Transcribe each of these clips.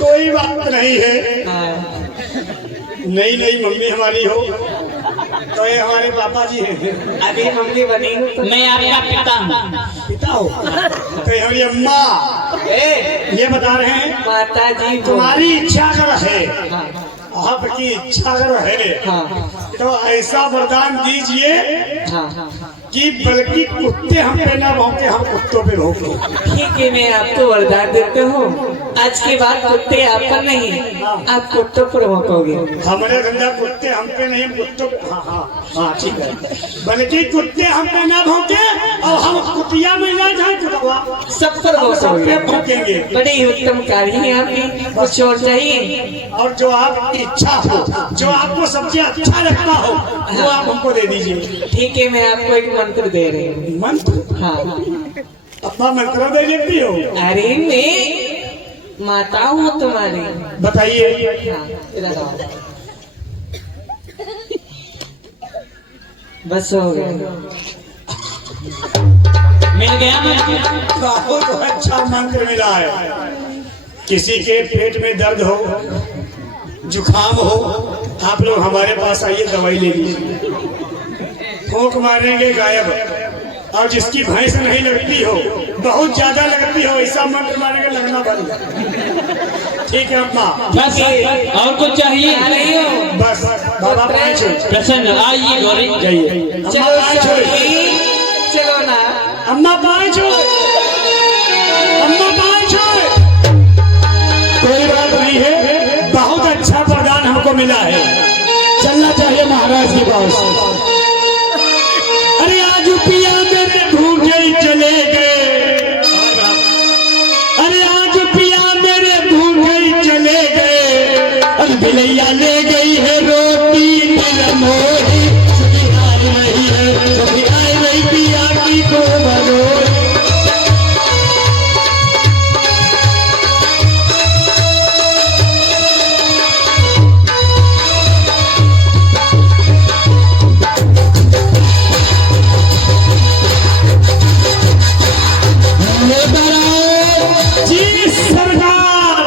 कोई बात नहीं है। नई नई मम्मी हमारी हो तो ये हमारे पापा जी हैं। अभी मम्मी बनी हूँ तो मैं आपका पिता हूँ। पिता हो तो ये हमारी अम्मा ये बता रहे हैं माता जी तुम्हारी इच्छा अगर है, आपकी इच्छा अगर है तो ऐसा वरदान दीजिए कि बल्कि कुत्ते हम पे ना भौंके, हम कुत्तों पे भौंके। ठीक है, मैं आपको वरदान देता हूँ। आज के बाद कुत्ते आप पर नहीं, आप कुत्तों पर भौंकोगे। हमारे धंधा कुत्ते हम पे नहीं, कुत्तों पे। हाँ हाँ हाँ ठीक है, बल्कि कुत्ते हम पे ना भौंके और हम कुतिया में ना जाए, कुतवा सब पर सब पे भौंकेंगे। बड़ी उत्तम कार्य है आपकी। कुछ और चाहिए? और जो आपकी इच्छा हो, जो आपको सबसे अच्छा लगता हो वो आप हमको दे दीजिए। ठीक है, मैं आपको एक मंत्र दे रही हूँ। मंत्र? हाँ, अपना मंत्र दे देती हो? अरे मैं माता हूँ तुम्हारी। बताइए। हाँ, इधर आओ। बस हो गया, मिल गया मंत्र। बहुत अच्छा मंत्र मिला है। किसी के पेट में दर्द हो, जुखाम हो, आप लोग हमारे पास आइए, दवाई ले लीजिए, फूंक मारेंगे गायब। और जिसकी भैंस नहीं लगती हो, बहुत ज्यादा लगती हो, ऐसा मंत्र मारेंगे लगना बंद। ठीक है अम्मा? बस और कुछ चाहिए? नहीं हो बस बाबा पाँच प्रसन्न आइए गौरी जाइए। चलो सही, चलो ना। अम्मा पाँच हो, अम्मा पाँच हो। कोई बात नहीं है, बहुत अच्छा वरदान हमको मिला है, चलना चाहिए महाराज के पास। अरे आज पिया मेरे भूखे चले गए, अरे आज पिया मेरे भूखे चले गए, अरे बिलैया ले गई है रोटी मेरा मोरी, सुखी आई रही है, सुखी आई रही पिया की को बरोरी।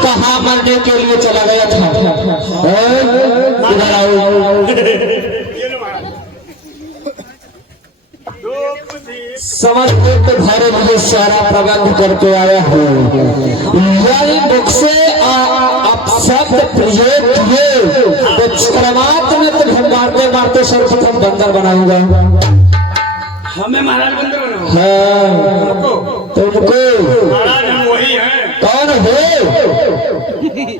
कहाँ मरने के लिए चला गया था? इधर आओ। समर्पित भारत में सारा प्रबंध करके आया हूँ। यही मुख से आप शब्द प्रयोग किए तो क्षमात में तुम्हें मारते मारते सर्वप्रथम बंदर बनाऊंगा। हमें महाराज बंदर बनाओ? हाँ तुमको। महाराज हम वही हैं। कौन हो?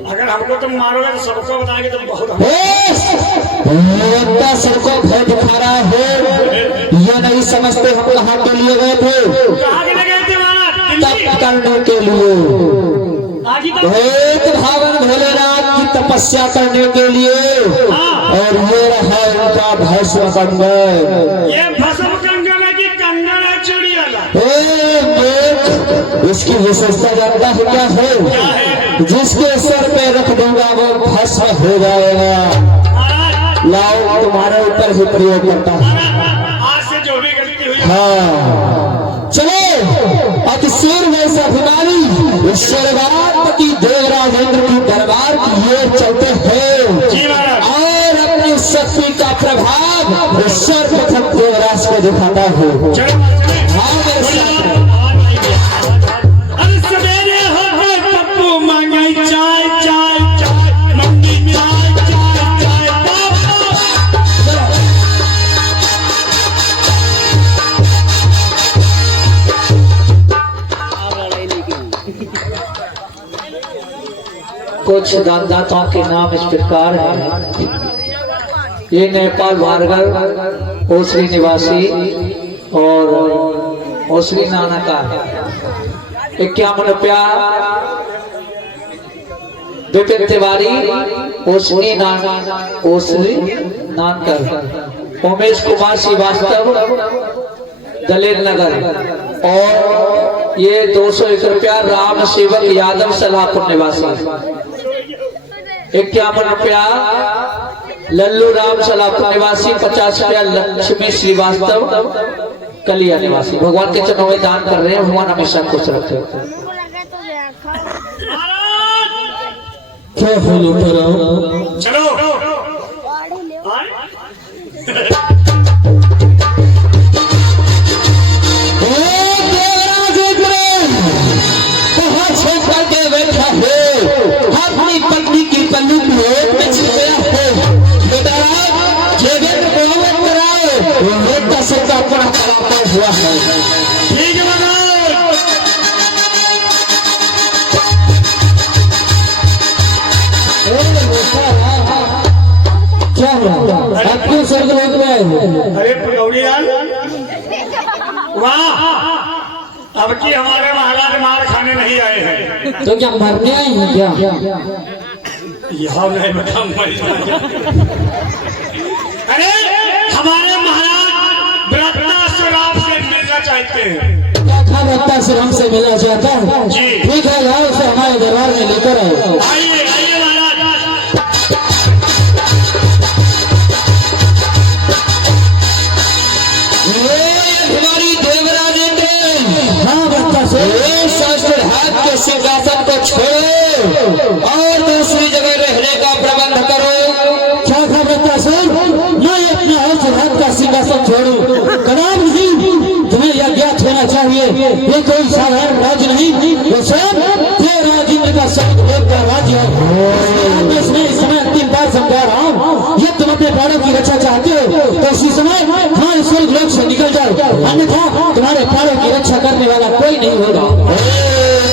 अगर हमको तुम मारोगे तो सबको बताएंगे तुम बहुत सबको भय दिखा रहा है। ये नहीं समझते हम कहाँ के लिए गए थे? कहाँ के लिए गए थे महाराज? तप करने के लिए। एक भावन भोलेनाथ की तपस्या करने के लिए। और ये रहा उनका भस्म कंगन। ये भस्म कंगन है कि कंगन है चूड़ी वाला? इसकी विशेषता जानता है क्या है? जिसके सर पे रख दूंगा वो भस्म हो जाएगा। लाओ तुम्हारे ऊपर ही प्रयोग करता हूँ। आज से जो भी गलती हुई। हाँ चलो अतिशीर वैसे अभिमानी ईश्वरवादपति देवराजेंद्र की दरबार की ओर चलते हैं और अपनी शक्ति का प्रभाव सर्वप्रथम देवराज को दिखाता हूँ। हाँ मेरे साथ अरे सवेरे हो गए पप्पू मांगे चाय चाय चाय, मम्मी चाय चाय चाय, पापा। कुछ दानदाताओं के नाम इस प्रकार है। ये नेपाल वारगल ओसरी निवासी और ओसरी नाना का 51 रुपया। विपिन तिवारी ओसरी नानकर। उमेश कुमार श्रीवास्तव दलेर नगर। और ये 201 रुपया राम सेवक यादव सलाहपुर निवासी। 51 रुपया लल्लू राम सलाहपुर निवासी। 50 रुपया लक्ष्मी श्रीवास्तव कलिया निवासी। भगवान के चरणों में दान कर रहे हैं। भगवान हमेशा खुश रखे। क्या हो लुटेरा? चलो अपनी पत्नी की पल्लू में छिपया है। बेटा से का अपना पराक्रम हुआ है। ठीक है क्या हुआ? आप क्यों स्वर्गलोक में आए हो? अरे पकौड़ीलाल, वाह, अब की हमारे महाराज मार खाने नहीं आए हैं। तो क्या मरने आए हैं क्या? यह नहीं बता मर जाए। अरे हमारे महाराज व्रता शराब से मिलना चाहते हैं। क्या व्रता से हमसे मिलना चाहता है? जी। ठीक है, लाओ उसे हमारे दरबार में लेकर आओ। आइए आइए महाराज। हमारी देवराजेंद्र, हाँ व्रता से शास्त्र हाथ के सिंहासन को छोड़ो और दूसरी जगह रहने का प्रबंध करो। क्या था व्रता से? मैं अपना हाथ का सिंहासन छोड़ू कदाप नहीं। तुम्हें यह ज्ञात होना चाहिए ये कोई साधारण राज्य नहीं, वो सब देवराजेंद्र का स्वर्गलोक का राज्य है। इसमें इस समय अंतिम बार समझा रहा हूँ, ये तुम अपने प्राणों की रक्षा चाहते हो तो उसी समय हमारे स्वर्गलोक से निकल जाओ, अन्यथा तुम्हारे प्राणों की रक्षा करने वाला कोई नहीं होगा।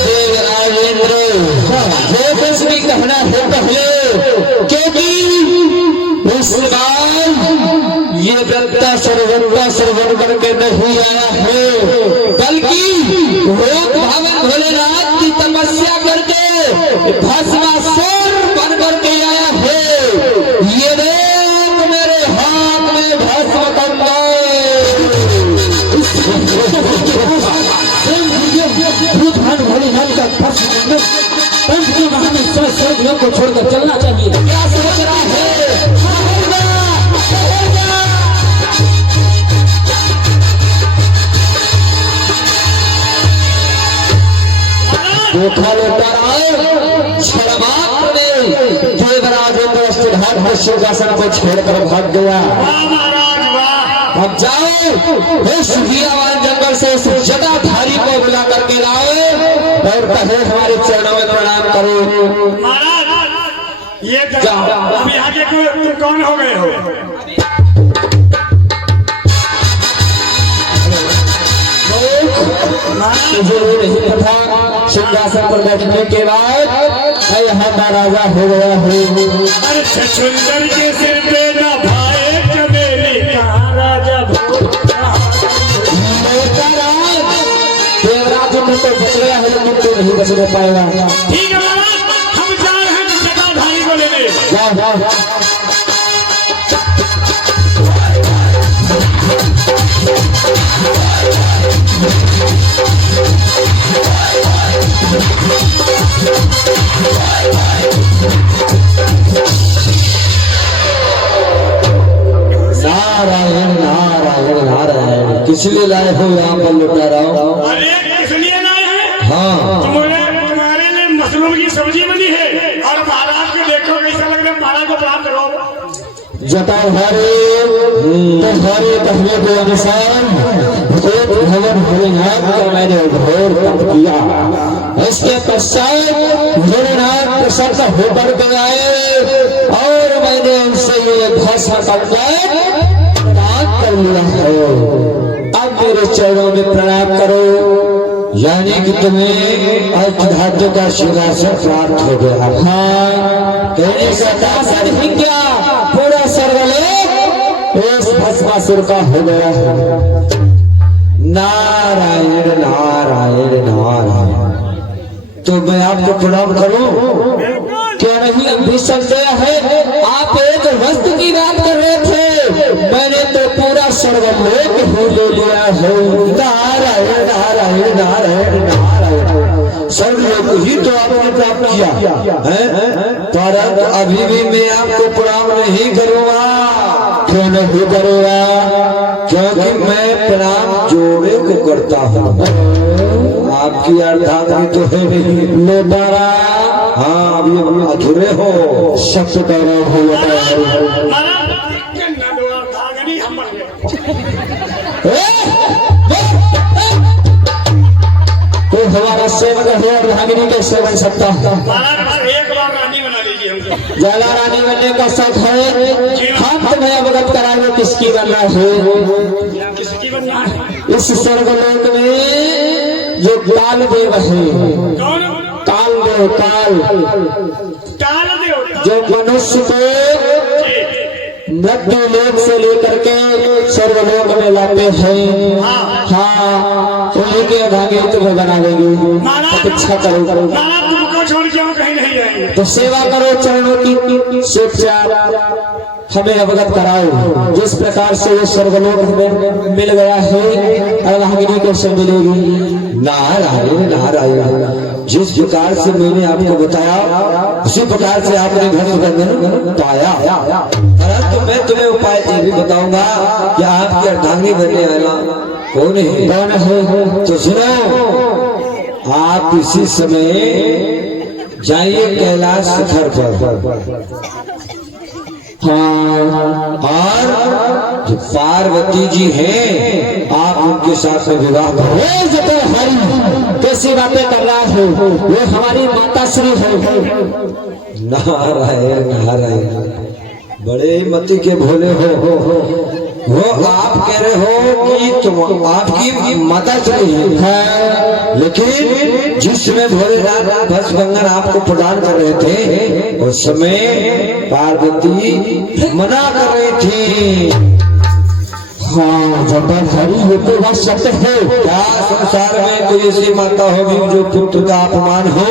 देवराजेंद्र, जो कुछ भी कहना है पहले, क्योंकि इस बार ये व्रता सर्वण करके नहीं आया है, बल्कि लोक भवन भोलेनाथ की तपस्या करके भस्मासुर बन करके आया है। ये देख मेरे हाथ में भस्म कंगा भोलेनाथ का भस्म पंच के महा में स्वर्ग को छोड़कर चलना चाहिए। क्या सोच रहा है? देखा क्षणमात्र में देवराजेंद्र सिद्धार्थ सिंहासन को छोड़कर भाग गया। वाह महाराज वाह। अब जाओ इस हीरावान जंगल से इस जटाधारी को बुला करके लाओ और कहे हमारे चरणों में प्रणाम करो। महाराज ये अब यहाँ के तुम कौन हो गए हो? मुझे नहीं पता, सिंहासन पर बैठने के बाद मैं यहाँ का राजा हो गया हूँ। अरे छछुंदर के सिर पे ना भाई चमेली कहाँ राजा देवराज में तो बच गया है, लेकिन तो नहीं बचने पाएगा। ठीक है महाराज, हम जा रहे हैं जटाधारी को लेने। जाओ जाओ। नारायण नारायण नारायण, किस लिए लाए हो यहाँ पर लुटा रहा हूँ? अरे इसलिए लाए हैं, हाँ तुम्हारे लिए मशरूम की सब्जी बनी है और महाराज को देखो कैसा लग रहा है। महाराज को प्रणाम करो। जटाधारी तुम्हारे कहने के अनुसार भवन भोलेनाथ का मैंने घोर तप किया। इसके पश्चात भोलेनाथ प्रसन्न होकर के आए और मैंने उनसे ये भस्म कर लिया है। अब मेरे चरणों में प्रणाम करो, यानी कि तुम्हें अष्टधातु का सिंहासन प्राप्त हो गया। हाँ, तेरे सिंहासन ही क्या पूरा सर्वलोक इस भस्मासुर का हो गया है। नारायण नारायण नारायण। तो मैं आपको प्रणाम करूं? क्या नहीं अभी संशय है? आप एक वस्तु की बात कर रहे थे, मैंने तो पूरा सर्वलोक ही ले लिया है। नारायण नारायण नारायण नारायण। सर्वलोक ही तो आपने प्राप्त किया है, परंतु अभी भी मैं आपको प्रणाम नहीं करूंगा। क्यों नहीं करेगा? क्योंकि मैं प्रणाम जोड़े को करता हूँ, आपकी अर्धांगिनी तो है नहीं। लोटारा हाँ अभी अधूरे हो, शब्द कह रहे हो। तो हमारा सेवन है अर्धांगिनी कैसे बन सकता? एक बार रानी बना लीजिए हमको। ज्यादा रानी बनने का शौक है, हम तुम्हें अवगत कराएंगे किसकी बनना है। किसकी बनना है? इस स्वर्गलोक में जो काल देव है, कौन? काल देव, काल काल देव जो मनुष्य को मृत्यु लोक से लेकर के स्वर्गलोक में लाते हैं। हाँ उन्हीं के भागे तुम्हें बना देंगे। प्रतीक्षा करो तुमको छोड़ के हम कहीं नहीं जाएंगे। तो सेवा करो चरणों की, चुपचाप हमें अवगत कराओ। जिस प्रकार से वो स्वर्गलोक हमें मिल गया है, अर्धांगिनी कैसे मिलेगी? नारायण नारायण, जिस प्रकार से मैंने आपको बताया उसी प्रकार से आपने भस्म पाया। परंतु मैं तुम्हें उपाय ये भी बताऊंगा कि आपकी अर्धांगिनी बनने वाला कौन है? कौन है? तो सुनो, आप इसी समय जाइए कैलाश शिखर पर। हाँ, और जो पार्वती जी हैं आप उनके साथ में विवाह करो। हरी कैसी बातें कर रहा है, वो हमारी माता श्री है। नारायण नारायण, बड़े मति के भोले हो। वो आप कह रहे हो कि तुम आपकी माता श्री है, लेकिन जिस समय भोलेनाथ भस्म बंधन आपको प्रदान कर रहे थे उस समय पार्वती मना कर रही थी। हाँ जबर हरी, ये तो बात सत्य है। क्या संसार में कोई ऐसी माता होगी जो पुत्र का अपमान हो?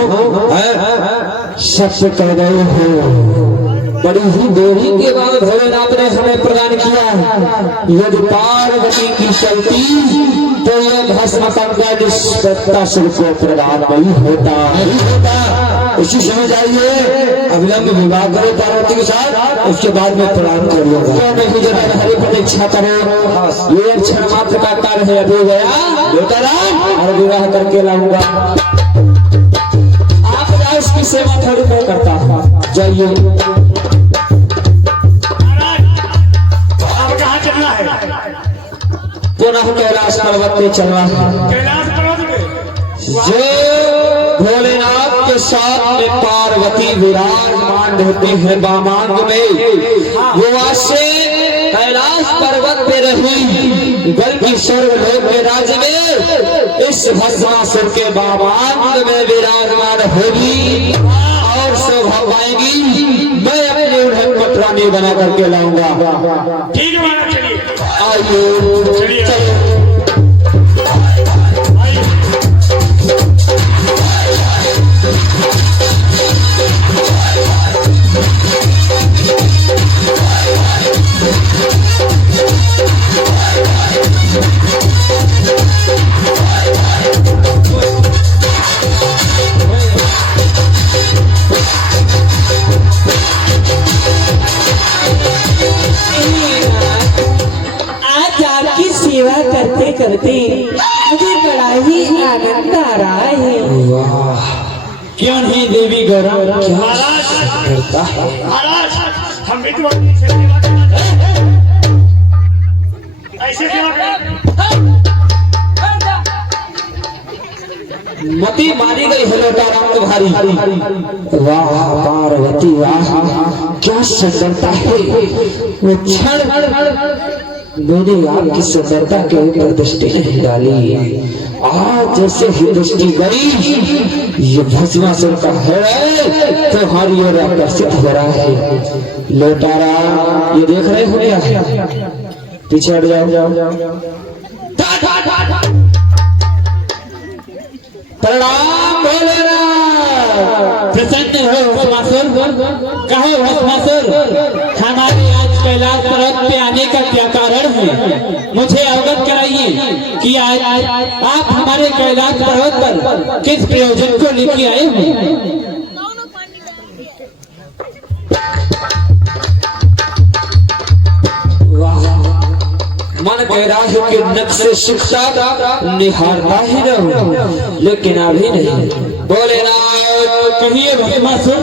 सत्य कह रहे हो। बड़ी ही देरी के बाद भोलेनाथ ने हमें प्रदान किया। यदि पार्वती की चलती तो यह भस्म का निष्पत्ता को प्रदान नहीं होता। इसी समय जाइए, अविलंब विवाह करो पार्वती के साथ, उसके बाद में प्रदान करिएगा। नहीं जरा हरी प्रतीक्षा करो, ये क्षण मात्र का कार्य है। अभी गया बेटा और विवाह करके लाऊंगा। आप जाओ, इसकी सेवा थोड़ी मैं करता हूँ। जाइए। पुनः कैलाश पर्वत पे चलना है। कैलाश पर्वत पे जो भोलेनाथ के साथ में पार्वती विराजमान होते हैं बामांग में, वो वासे कैलाश पर्वत पे रही, बल्कि स्वर्गलोक के राज्य में इस भस्मासुर के बामांग में विराजमान होगी और शोभा पाएगी। मैं अपने उन्हें पटरानी बना करके लाऊंगा। ठीक है महाराज, चलिए आइए चलिए। सेवा करते करते मुझे बड़ा ही आनंद आ रहा है। वाह, क्यों नहीं देवी गौरव? महाराज हम भी तो ऐसे मती मारी गई है लोटाराम तुम्हारी। वाह पार्वती वाह, क्या सुंदरता है। वो क्षण मैंने आपकी सुंदरता के ऊपर दृष्टि नहीं डाली, आज जैसे ही दृष्टि गई ये भस्मासुर का है तुम्हारी ओर आकर्षित हो रहा है। लोटारा ये देख रहे हो क्या? पीछे हट जाओ। प्रणाम भोलेनाथ। प्रसन्न हो भस्मासुर? कहो भस्मासुर, हमारे आज कैलाश पर्वत पे आने का क्या कारण है? मुझे अवगत कराइए कि आज आप हमारे कैलाश पर्वत पर किस प्रयोजन को लेके आए हैं? मन गैराज के नक्शे शिक्षा निहारता ही रहूं, लेकिन अभी नहीं। बोले ना कहिए भस्मासुर।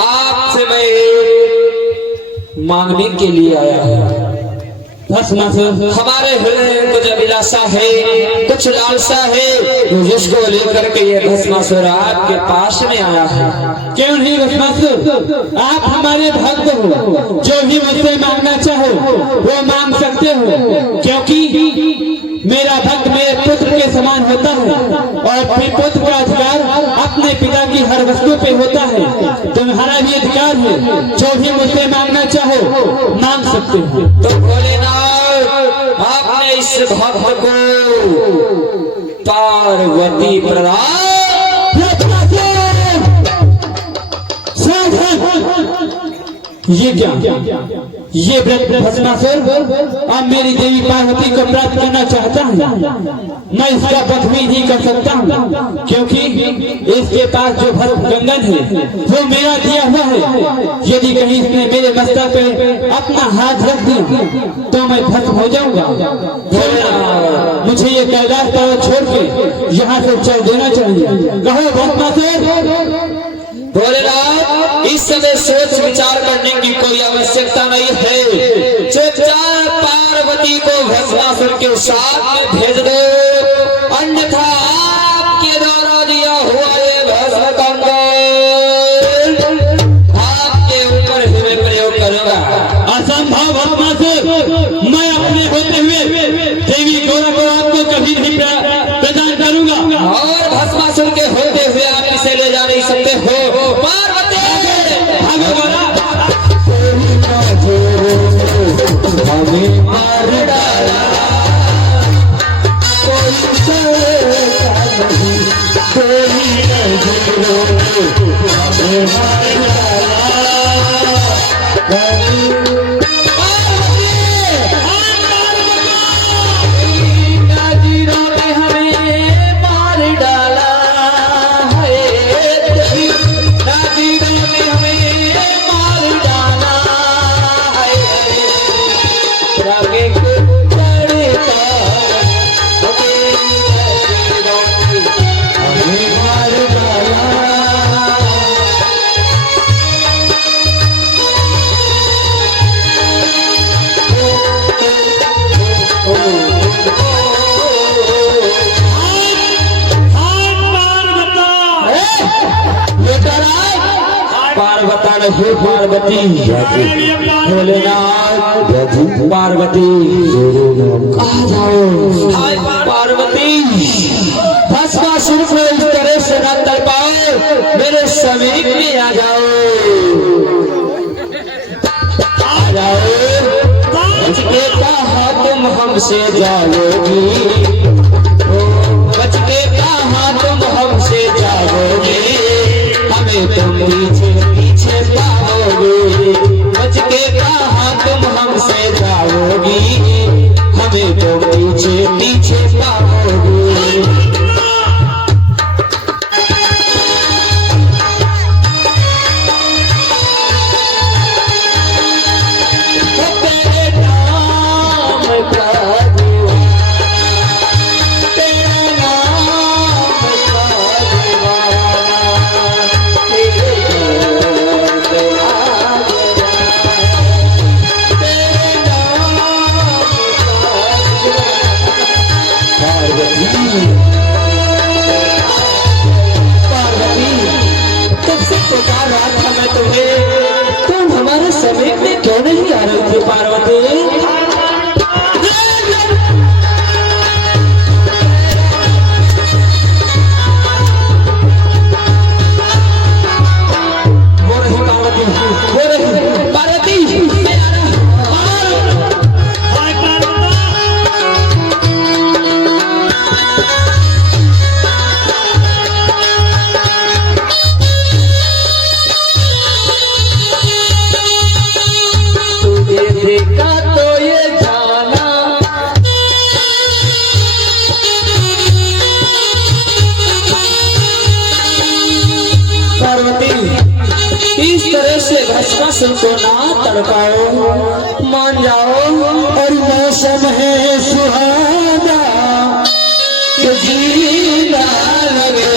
आपसे मैं मांगने के लिए आया हूँ। भस्मासुर, हमारे हृदय में कुछ अभिलाषा है, कुछ लालसा है, जिसको लेकर के ये भस्मासुर आपके पास में आया है। क्यों नहीं भस्मासुर, आप हमारे भक्त हो, जो भी मुझसे मांगना चाहो वो मांग सकते हो, क्योंकि मेरा भक्त मेरे पुत्र के समान होता है और पुत्र का अधिकार अपने पिता की हर वस्तु पे होता है। तुम्हारा भी अधिकार है, जो भी मुझसे मांगना चाहो मांग सकते हो। तो भोलेनाथ, आपने इस भक्त को पार्वती प्रदान। ये क्या, ये भस्मासुर अब मेरी देवी पार्वती को प्राप्त करना चाहता हूँ। मैं इसका वध भी नहीं कर सकता हूँ, क्योंकि इसके पास जो भस्म कंगन है वो मेरा दिया हुआ है। यदि कहीं इसने मेरे मस्तक पे अपना हाथ रख दिया तो मैं भस्म हो जाऊंगा। मुझे ये कैलाश पर्वत छोड़ के यहाँ से चल देना चाहिए। कहो भस्मासुर। भोलेनाथ, इस समय सोच विचार करने की कोई आवश्यकता नहीं है। चुपचाप पार्वती को भस्मासुर के साथ में भेज दो, अन्यथा आपके द्वारा दिया हुआ ये भस्म कंगन आपके ऊपर ही मैं प्रयोग करूंगा। असंभव भस्मासुर, मैं अपने होते हुए देवी गौरा को आपको कभी नहीं प्रदान करूंगा। और भस्मासुर के होते हुए आप इसे ले जा नहीं सकते हो। पार्वती, हमें मार डाला, हे पार्वती। भोलेनाथ, पार्वती कहाँ जाओ? पार्वती, भस्मासुर को इस तरह से न तड़पाओ, मेरे समीप में आ जाओ। आ जाओ, बच के कहाँ तुम हमसे जाओगी, बच के कहाँ तुम हमसे जाओगी, हमें तुम पीछे पीछे पाओगे। बच के कहाँ तुम हमसे जाओगी, हमें तुम पीछे पीछे पाओगे। तुम हमारे समीप में क्यों नहीं आ रही थी पार्वती? इस तरह से भस्मासुर को ना तड़पाओ, मान जाओ। और मौसम है सुहाना कि जीना लगे,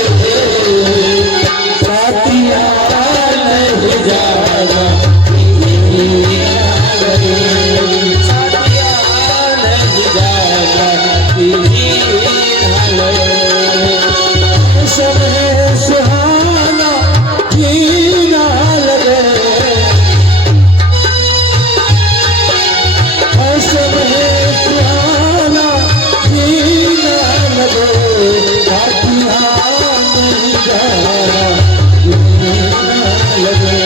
साथिया नहीं जाना, साथिया नहीं जाना, मौसम है सुहाना जीना लगे, मौसम है सुहाना जीना लगे, साथिया नहीं जाना, जीना लगे।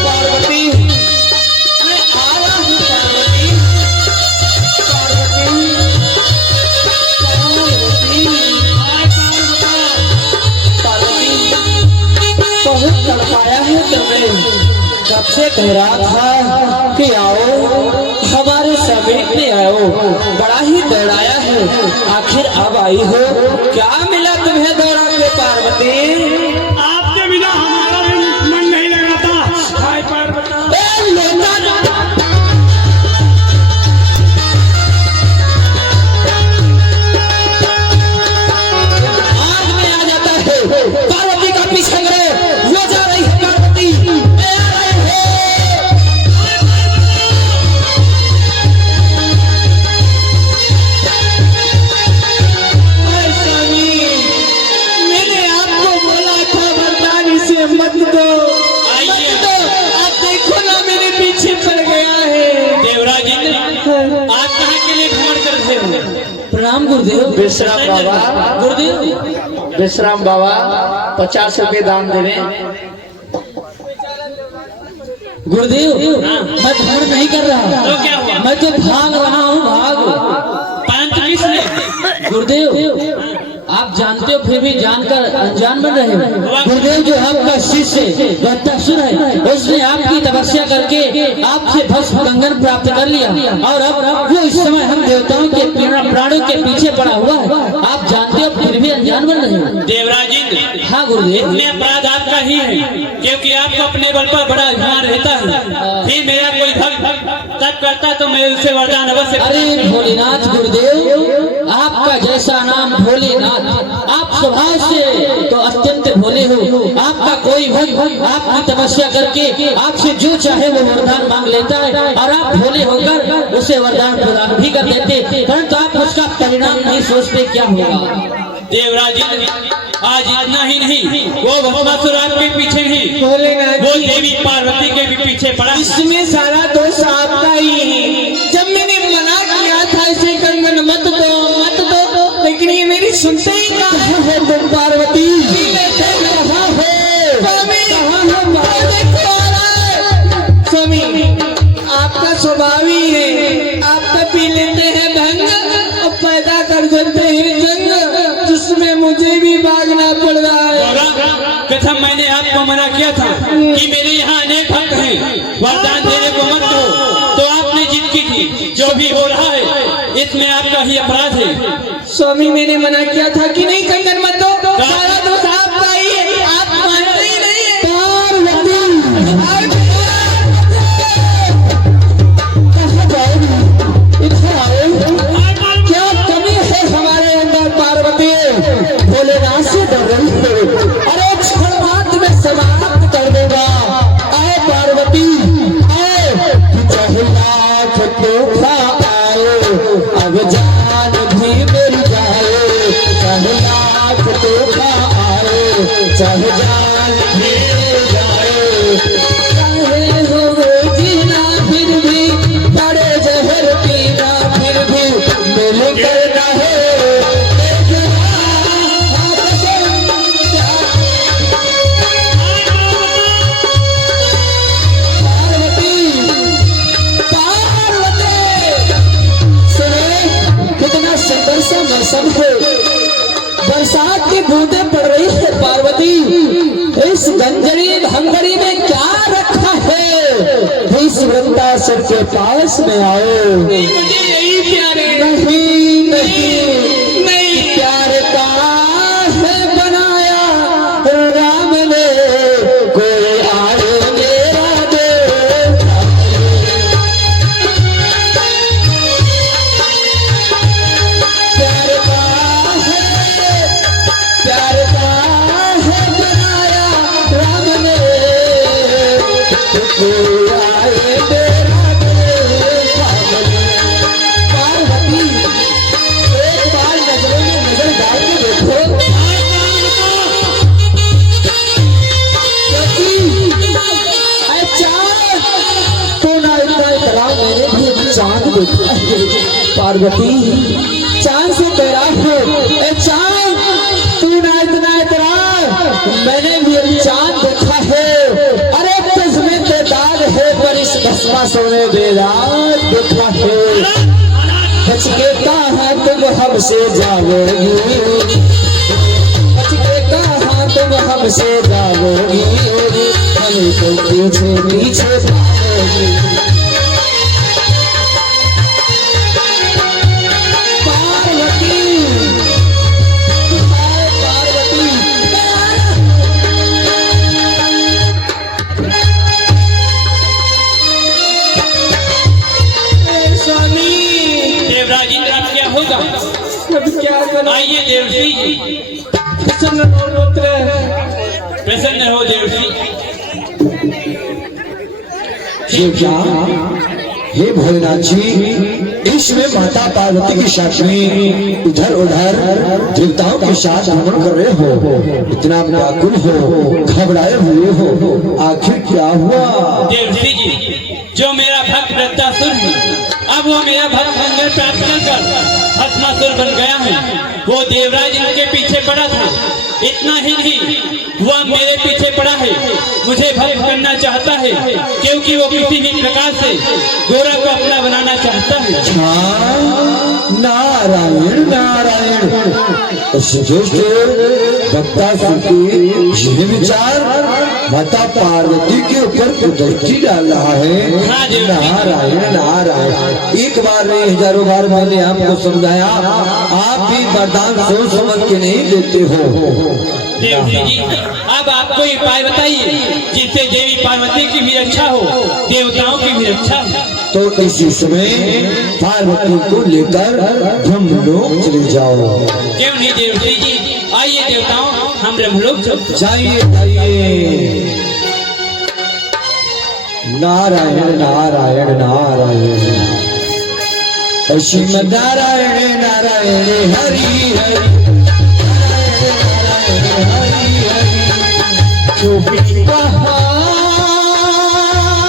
पार्वती मैं आया हूँ, पार्वती, पार्वती, पार्वती, बहुत तड़पाया है तुम्हें, कब से कह रहा था कि आओ हमारे समीप में आओ, बड़ा ही दौड़ाया है, आखिर अब आई हो, क्या मिला तुम्हें दौड़ा के पार्वती? आपके बिना हमारा भी मन नहीं लग रहा था। हाय पार्वती, ए लोटा आग में आ जाता है, पार्वती का पीछे करे, वो जा रही है पार्वती, ए आ रही है। अरे स्वामी, मैंने आपको बोला था वरदान इसे मत दो, मत दो, आप देखो ना मेरे पीछे पड़ गया है। देवराज इंद्र, आप कहाँ के लिए भ्रमण कर रहे हो? प्रणाम गुरुदेव। विश्राम बाबा, गुरुदेव विश्राम बाबा 50 रुपए दान दे रहे। गुरुदेव मैं भ्रमण नहीं कर रहा, तो क्या हुआ? मैं तो भाग रहा हूँ, भाग। परंतु किसने? गुरुदेव आप जानते हो फिर भी जानकर अनजान बन रहे हो। गुरुदेव जो आपका शिष्य गत्तासुर है, उसने आपकी तपस्या करके आपसे भस्म कंगन प्राप्त कर लिया, और अब वो इस समय हम देवताओं के प्राणों के पीछे पड़ा हुआ है। आप जानते हो फिर भी अनजान बन रहे हो। देवराज इंद्र, हाँ गुरुदेव, इसमें अपराध आपका ही है, क्योंकि आपको अपने बल पर बड़ा अभिमान रहता है। फिर मेरा कोई भक्त तप करता तो मैं उसे वरदान अवश्य। अरे भोलेनाथ गुरुदेव, आपका जैसा नाम भोलेनाथ, आप स्वभाव से तो अत्यंत भोले हो। आपका कोई भक्त आपकी तपस्या करके आपसे जो चाहे वो वरदान मांग लेता है, और आप भोले होकर उसे वरदान प्रदान भी कर देते, परंतु आप उसका परिणाम नहीं सोचते क्या होगा। देवराज इंद्र, आज इतना ही नहीं, वो भस्मासुर आपके पीछे ही, भोलेनाथ वो देवी पार्वती के भी पीछे पड़ा। इसमें सारा दोष आपका ही है। जब मैंने मना किया था इसे कंगन मत दो, मत दो, लेकिन ये मेरी सुनते ही कहाँ है तुम पार्वती? स्वामी आपका स्वभाव ही है, आप तो पी लेते हैं भंग और पैदा कर देते हैं जंग, जिसमें मुझे भी भागना पड़ रहा है। प्रथम मैंने आपको मना किया था कि मेरे यहाँ अनेक भक्त हैं, वरदान देने को मत दो, तो आपने जिद की थी। जो भी हो रहा है इसमें आपका ही अपराध है। स्वामी मैंने मना किया था कि नहीं कंगन मत दो, सारा दोष आपका ही है, आप मानते ही नहीं है। क्या कमी है हमारे अंदर पार्वती? भोलेनाथ से डर रही है, अरे क्षण मात्र में समाप्त कर देगा। आए पार्वती आए, चाहे लाख तोहफा आए, अब जान भी मिल जाए, चाहे लाख तोहफा आए, चाहे जान भी मिल जाए, चाहे हो जीना फिर भी, बड़े जहर पीना फिर भी मिल कर रहे। पार्वती पार्वती सुने, कितना सुंदर सा मौसम है, बरसात की बूंदें पड़ रही है। पार्वती इस गंजरी भंगड़ी में क्या रखा है? इस वृंदावन के पास में आओ। मुझे यही प्यारे नहीं, नहीं, नहीं प्यार का पार्वती चांद से तेरा हो ए चांद तू ना इतना इतना मैंने भी एक चांद देखा है अरे तुझमें ते दाग है पर इस भस्मा सोने बेदाग देखा है बच के कहाँ तुम हमसे जाओगी बच के कहाँ तुम हमसे जाओगी हमें तो पीछे पीछे भागोगी क्या करो आइए देवसी प्रसन्न हो देवसी क्या हे भोलेनाथ जी इसमें माता पार्वती के साथ में इधर उधर देवताओं के साथ भ्रमण कर रहे हो इतना व्याकुल हो घबराए हुए हो आखिर क्या हुआ देवसी जी जो मेरा भक्त वृत्तासुर है अब वो मेरा भक्त मंगल प्राप्त कर भस्मासुर बन गया है वो देवराज इनके पीछे पड़ा था इतना ही नहीं वह मेरे पीछे पड़ा है मुझे भक्त करना चाहता है क्योंकि वो किसी भी प्रकार से गोरा को अपना बनाना चाहता है नारायण नारायण भक्तासुर के ये विचार माता पार्वती के ऊपर कुदरती डाल रहा है नारायण नारायण एक बार नहीं हजारों बार मैंने आपको समझाया आप भी वरदान सोच समझ के नहीं देते हो देवजी जी अब आपको उपाय बताइए जिससे देवी पार्वती की भी रक्षा हो देवताओं की भी रक्षा हो तो इसी समय पार्वती को लेकर ब्रह्मलोक चले जाओ क्यों नहीं देवजी जी आइए देवताओं हम ब्रह्मलोक जाइए जाइए नारायण नारायण नारायण श्रीमद नारायण नारायण हरि हरि जो भी कहा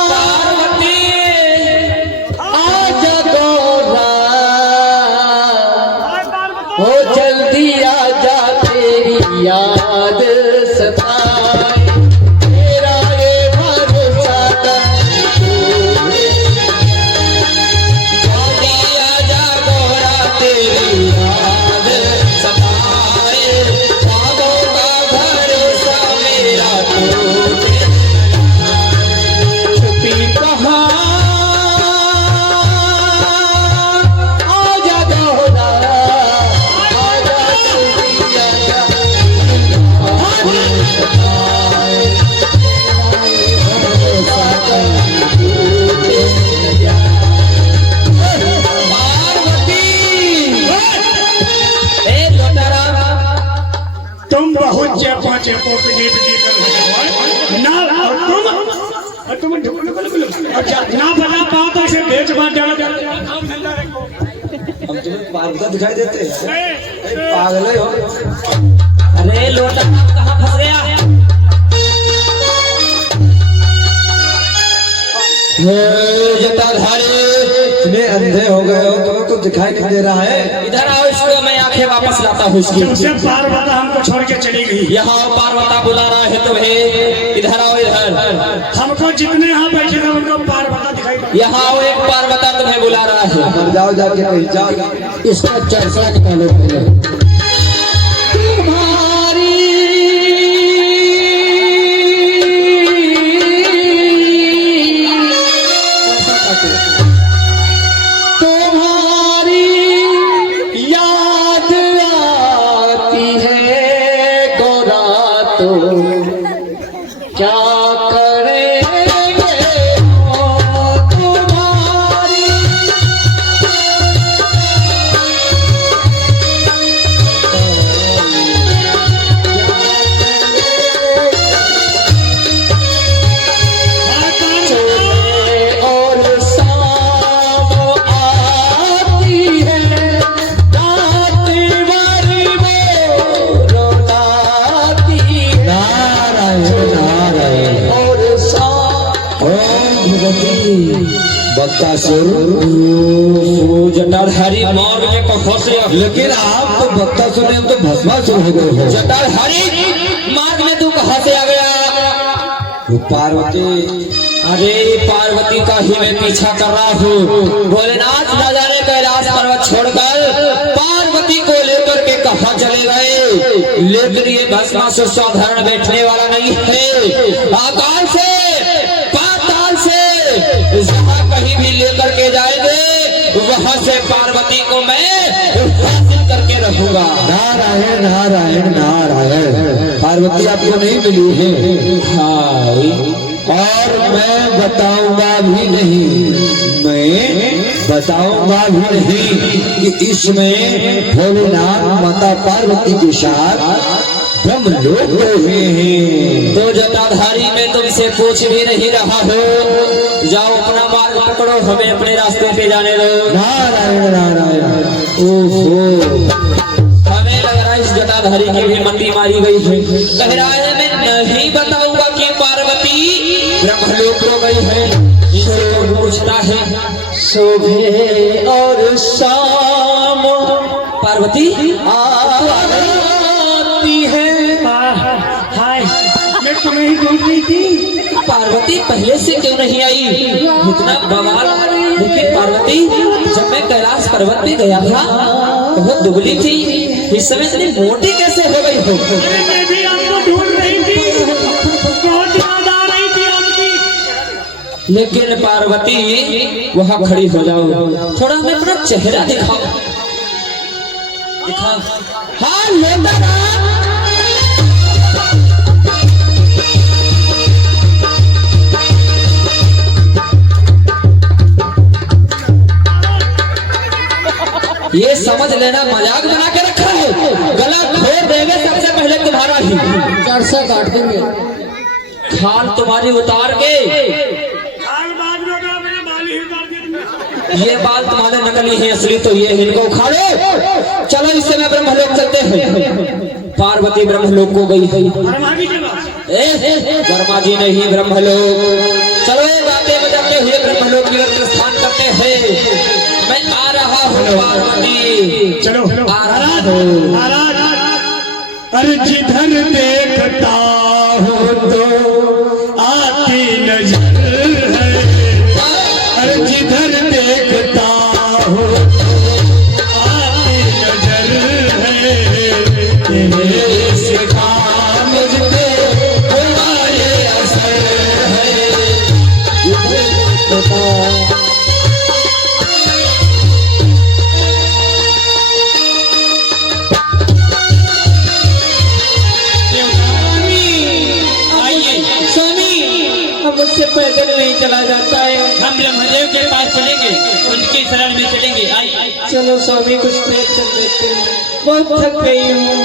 पार्वती आजा गौरा हो जल्दी आजा तेरी याद सताए तेरा ये भरोसा जल्दी आजा गौरा तेरी याद सताए पागों का भरोसा मेरा छुपी कहाँ आजा गौरा आजा तेरी आजा तुम बहुत चेपा चेपो पे जी कर रहे हो ना और तुम अच्छा ना बता पाओ तो इसे बेच बांट जाना हम तुम्हें पागल दिखाई देते हैं पागल हो अरे लोटा कहाँ फंस गया जटाधारी इतने अंधे हो गए हो तुम्हें कुछ दिखाई नहीं दे रहा है इधर आओ इसको मैं आंखें वापस लाता हूँ इसकी तुमसे पार्वती हमको छोड़ के चली गई यहाँ पार्वता बुला रहा है तुम्हें इधर आओ इधर हमको जितने यहाँ बैठे थे उनको पार्वती दिखाई दी। यहाँ आओ एक पार्वता तुम्हें बुला रहा है मर जाओ जाके कहीं जाओ इसका चर्चा निकालो पहले ब्रह्मदेव। लेकिन आप तो भक्ता सुने हम तो भस्मासुर हो गए हो। जटाधारी मार्ग में तू कहाँ से आ गया? वो पार्वती, अरे पार्वती का ही मैं पीछा कर रहा हूँ। भोलेनाथ न जाने कैलाश पर्वत छोड़कर पार्वती को लेकर के कहाँ चले गए। लेकिन ये भस्मासुर साधारण बैठने वाला नहीं है। आकाश से पाताल से जहाँ कहीं भी लेकर के जाएंगे वहाँ से पार्वती को मैं हासिल करके रखूंगा। नारायण नारायण नारायण। पार्वती आपको नहीं मिली है? हाँ, और मैं बताऊंगा भी नहीं, मैं बताऊंगा भी नहीं कि इसमें भोलेनाथ माता पार्वती के साथ ब्रह्मलोक गए हुए हैं। तो जटाधारी मैं तुमसे पूछ भी नहीं रहा हूँ। जाओ अपना मार्ग पकड़ो, हमें अपने रास्ते पे जाने दो। नारायण नारायण। ओहो, हमें लग रहा है इस जटाधारी की भी मंदी मारी गई है। कह रहा है मैं नहीं बताऊंगा कि पार्वती ब्रह्मलोक हो गई है। इसे कौन पूछता है? सुबह और शाम पार्वती आती है। हाय, मैं तुम्हें ही ढूंढ रही थी। पार्वती पहले से क्यों नहीं आई? इतना बवाल। लेकिन पार्वती जब मैं कैलाश पर्वत पे गया था बहुत दुबली थी, इस समय इतनी मोटी कैसे हो गई हो? अरे मैं भी आपको ढूंढ रही थी, बहुत याद आ रही थी आपकी। लेकिन पार्वती वहाँ खड़ी हो जाओ, थोड़ा हमें अपना चेहरा दिखाओ। दिखाओ। हाँ लेता ना। ये समझ लेना मजाक बना के रखा है। गला खोल देंगे सबसे पहले तुम्हारा ही। चरसा काट देंगे। खाल तुम्हारी उतार के हाल बाद में होगा, मेरा बाल ही उतार दिया। ये बाल तुम्हारे नकली है, असली तो ये है। इनको उखाड़ो। चलो इससे मैं ब्रह्मलोक चलते हैं। पार्वती ब्रह्मलोक को गई है। वर्मा जी के पास। वर्मा जी नहीं, ब्रह्मलोक। चलो गाते बजाते हुए ब्रह्मलोक की ओर प्रस्थान करते हैं। मैं आ रहा हूँ पार्वती। चलो आ रहा हूँ। महाराज, अरे जिधर देखता हो तो आती नजर है। अरे जिधर देखता हो आती नजर है। तेरे सिखा मुझ पे हमारे असर है। मुझसे पैदल नहीं चला जाता है। हम ब्रह्मदेव के पास चलेंगे, उनके शरण में चलेंगे। आई चलो स्वामी कुछ देर कर देते हैं, बहुत थक गई हूँ।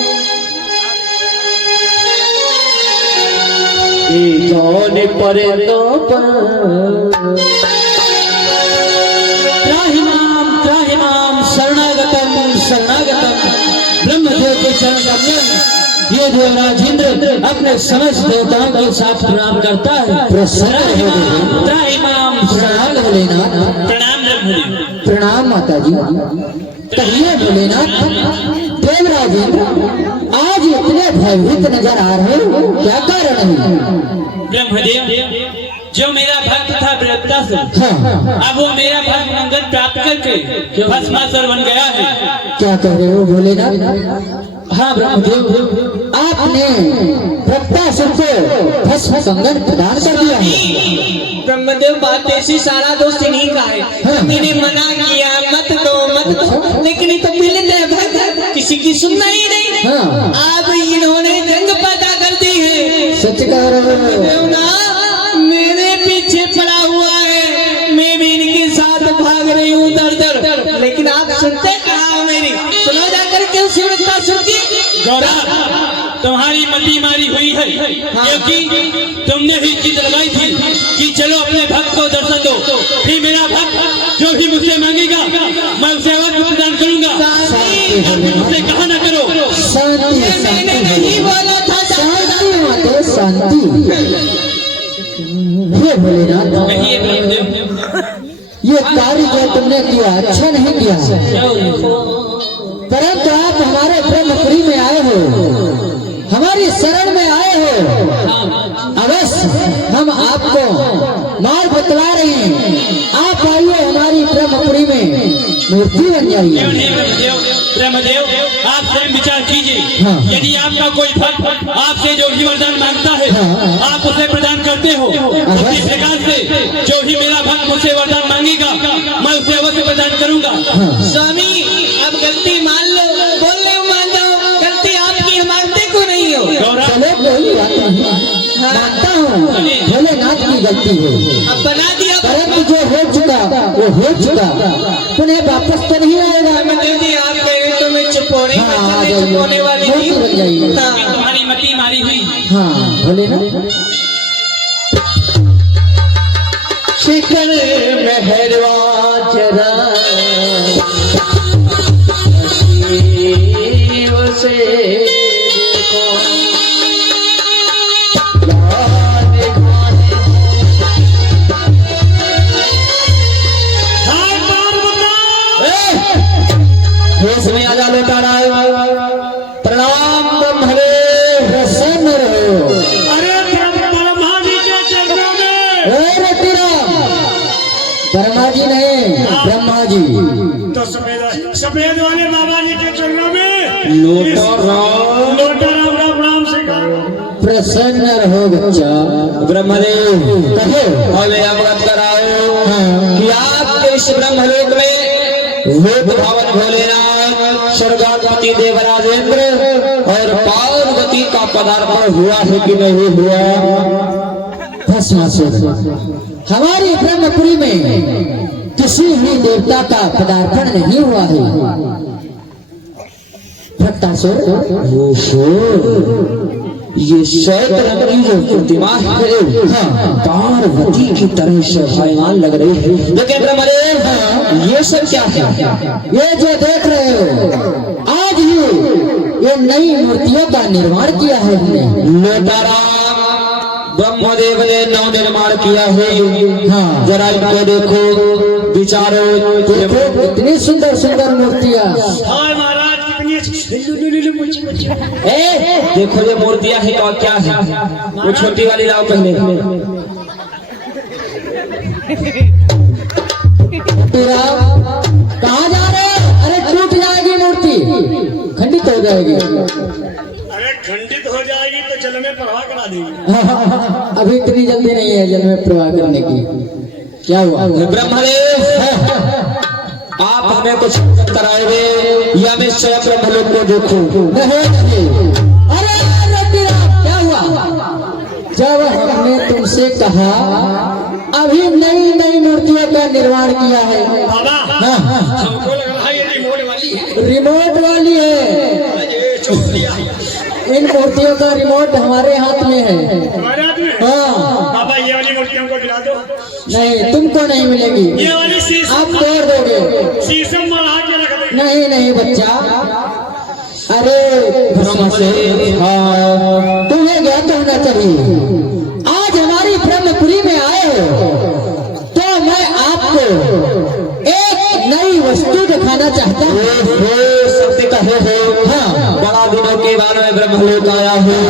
कौन परे तो त्राहिमाम शरणागतम शरणागतम। ब्रह्मदेव के चरण कमल ये देवराजेंद्र अपने समस्त देवताओं के साथ प्रणाम करता है। त्राहिमाम प्रणाम भोलेनाथ। प्रणाम ब्रह्मदेव। प्रणाम माता जी। कहिए भोलेनाथ, देवराजेंद्र आज इतने भयभीत नजर आ रहे हो, क्या कारण है? ब्रह्मदेव, जो मेरा भक्त था वृत्तासुर, हाँ, अब वो मेरा भक्त मंगल प्राप्त करके भस्मासुर बन गया है। क्या कह रहे हो भोलेनाथ? हाँ ब्रह्मदेव, आपने वृत्तासुर को भस्म कंगन प्रदान कर दिया है। ब्रह्मदेव बात ऐसी सारा दोस्त इन्हीं का है। हाँ। मैंने मना किया मत दो, लेकिन ये तो पीड़ित भक्त किसी की सुनना ही नहीं। हाँ, अब इन्होंने जंग पैदा कर दी है। सच कह रहे हो। देवना मेरे पीछे पड़ा हुआ है, मैं भी इनके साथ भाग रही हूँ दर दर। लेकिन आप सुनते कहाँ हो मेरी? सुनो जाकर के उसी वृत्तासुर की। गौरव, तुम्हारी मती मारी हुई है, क्योंकि तुमने ही जिद लगाई थी कि चलो अपने भक्त को दर्शन दो, फिर मेरा भक्त जो भी मुझसे मांगेगा मैं उसे वक्त प्रदान करूंगा। मुझसे कहा न करो। शांति मैंने नहीं बोला था। शांति माते शांति। हे भोलेनाथ, कहिए ब्रह्मदेव। ये कार्य जो तुमने किया अच्छा नहीं किया। परंतु आप हमारे ब्रह्मपुरी में आए हो, हमारी शरण में आए हो, अवश्य हम आपको मार्ग बतला रहे हैं। आप आइए हमारी ब्रह्मपुरी में मूर्ति बन जाइए। ब्रह्मदेव, आप स्वयं विचार कीजिए। हाँ। यदि आपका कोई भक्त आपसे जो भी वरदान मांगता है हाँ। आप उसे प्रदान करते हो, उसी प्रकार से जो भी मेरा भक्त मुझसे वरदान मांगेगा मैं उसे अवश्य प्रदान करूंगा। स्वामी अब गलती मान लो, बोलने मान जाओ, गलती आपकी है, मानते को नहीं हो। चलो कोई बात नहीं, मानता हूँ भोलेनाथ की गलती है, अब बना दिया। परंतु जो हो चुका वो हो चुका, पुनः वापस तो नहीं आएगा। ब्रह्मदेव जी आप कह रहे तो मैं चुप हो रही, हाँ, आ मैं जाइए, चुप होने वाली मूर्ति थी। बन जाइए। हाँ। तुम्हारी मति मारी हुई। हाँ भोलेनाथ। शिखर मेहरवा जरा शिव से देखो गाने गाने होश में आ जा लेता प्रणाम ब्रह्मणे, प्रसन्न रहो। अरे ब्रह्मा जी के चरणों में ए रतिराम, ब्रह्मा जी नहीं ब्रह्मा जी। तो सफेद वाले बाबा जी के चरणों में लोटा राम का प्रणाम स्वीकार। प्रसन्न रहो बच्चा। ब्रह्मदेव कहो हमें अवगत कराओ हाँ। कि आपके इस ब्रह्मलोक में लोक भवन भोलेनाथ, स्वर्गाधिपति देवराजेंद्र और पार्वती का पदार्पण हुआ है कि नहीं हुआ? भस्मासुर, हमारी ब्रह्मपुरी में किसी भी देवता का पदार्पण नहीं हुआ है। भक्तासुर, ये शैतान की जो प्रतिमा है हाँ। पार्वती की तरह शोभायमान लग रही है, लेकिन ब्रह्मदेव ये सब क्या है? ये जो देख रहे हो आज ही ये नई मूर्तियों का निर्माण किया है हमने। लोटाराम, ब्रह्मदेव ने नव निर्माण किया है। हाँ। जरा इनको देखो, विचारो, देखो कितनी सुंदर सुंदर मूर्तियाँ। हाय महाराज कितनी अच्छी। देखो ये मूर्तियां हैं और क्या है? वो छोटी वाली लाओ पहले। राम कहाँ जा रहे हो? अरे टूट जाएगी मूर्ति, खंडित हो जाएगी। अरे खंडित हो जाएगी तो जल में प्रवाह करा देगी। अभी इतनी जल्दी नहीं है जल में प्रवाह करने की। क्या हुआ? ब्रह्मदेव आप हमें कुछ कराए या मैं स्वयं ब्रह्मलोक को देखूं? नहीं। अरे रतिराम क्या हुआ? जब हमने तुमसे कहा अभी नई नई मूर्तियों का निर्माण किया है। बाबा हाँ, हमको लग रहा है ये रिमोट वाली है। रिमोट वाली है। ये चौधरी इन मूर्तियों का रिमोट हमारे हाथ में है। हमारे हाथ में। हाँ। बाबा ये वाली मूर्तियों को दिला दो। नहीं तुमको नहीं मिलेगी, ये वाली आप तोड़ दोगे। शीशम मढ़ा के रख दे। नहीं नहीं बच्चा, अरे भस्मासुर, हाँ तुम्हें ज्ञात होना चाहिए आज हमारी ब्रह्मपुरी में आए हो तो मैं आपको एक नई वस्तु दिखाना चाहता हूँ। सत्य कहे हो, हाँ। बड़ा दिनों के बाद मैं ब्रह्मलोक आया हूँ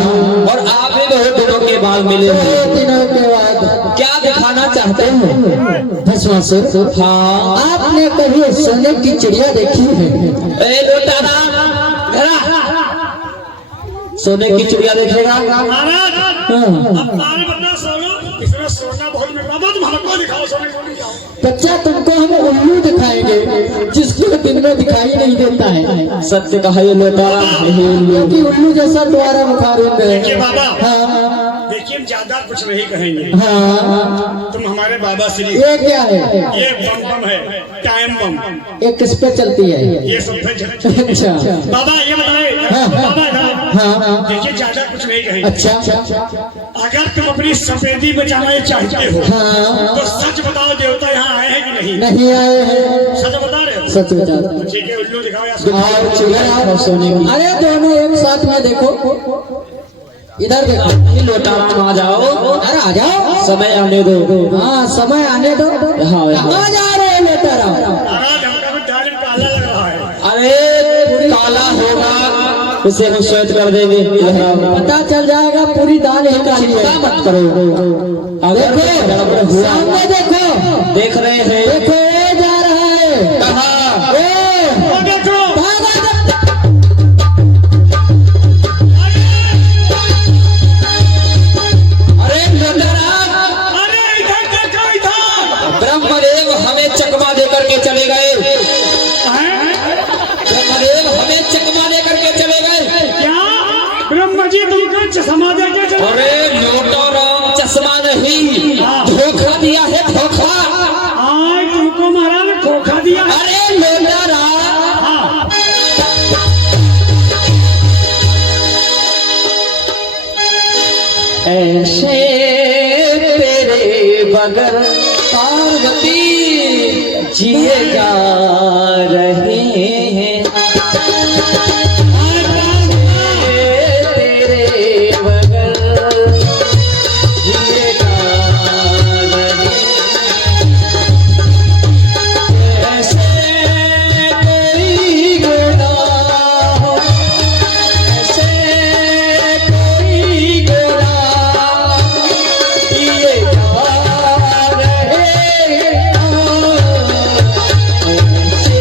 और आप भी बहुत दिनों के बाद मिले दो हैं। दिनों के बाद क्या दिखाना चाहते हैं? भस्मासुर, हाँ। आपने कभी सोने की चिड़िया देखी है? ए लोटाराम, सोने की चिड़िया देखेगा? महाराज हाँ। अब मारे बता सोनो, इसमें सोना बहुत मिल रहा। तुम हमको दिखाओ सोने को नहीं जाओ। बच्चा तुमको हम उल्लू दिखाएंगे जिसको दिन में दिखाई नहीं देता है, सत्य कहा ये लोटाराम, क्योंकि उल्लू जैसा तुम्हारा मुखारिब देखिए है। बाबा, हाँ देखिए हम ज्यादा कुछ नहीं कहेंगे। हाँ। तुम हमारे बाबा श्री, ये क्या है? ये बम बम है, टाइम बम। ये किस पे चलती है? ये सब पे चलती है। अच्छा बाबा ये बताए, हाँ, हाँ। बाबा इधर। हाँ। देखिए ज्यादा कुछ नहीं कहेंगे। अच्छा अगर तुम अपनी सफेदी बचाना चाहते हो हाँ। तो सच बताओ, देवता यहाँ आए हैं कि नहीं? नहीं आए हैं, सच बता रहे हो? सच बता दो। ठीक है, उल्लू दिखाओ या और चिड़िया सोने की। अरे दोनों एक साथ में देखो, इधर देखो। लोटाराम आ जाओ, अरे आ जाओ, समय आने दो। हाँ समय आने दो। हाँ, कहाँ जा रहे हो लोटाराम? महाराज हमका भी डाल पाला लग रहा है। अरे उसे हम श्वेत कर देंगे। पता चल जाएगा पूरी दाल ही काली है। चिंता मत करो। अगर गड़बड़ हुआ, सामने देखो, देख रहे हैं देखो ये जा रहा है। कहाँ? वो देखो अरे नंदराज, अरे इधर देखो इधर ब्रह्मदेव हमें चकमा देकर के चले गए। ब्रह्मदेव हमें चकमा देकर के चले गए। क्या ब्रह्म जी तुमको चश्मा दे के चले? अरे लोटो राम चश्मा नहीं, धोखा दिया है, धोखा। आज तुमको महाराज धोखा दिया है। अरे लोटा राम, ऐसे तेरे बगल पार्वती जिए जा रहे हैं। तेरे बगल जिए जा रहे हैं। ऐसे कोई गुनाह, ऐसे कोई गुनाह किए जा रहे हैं। ऐसे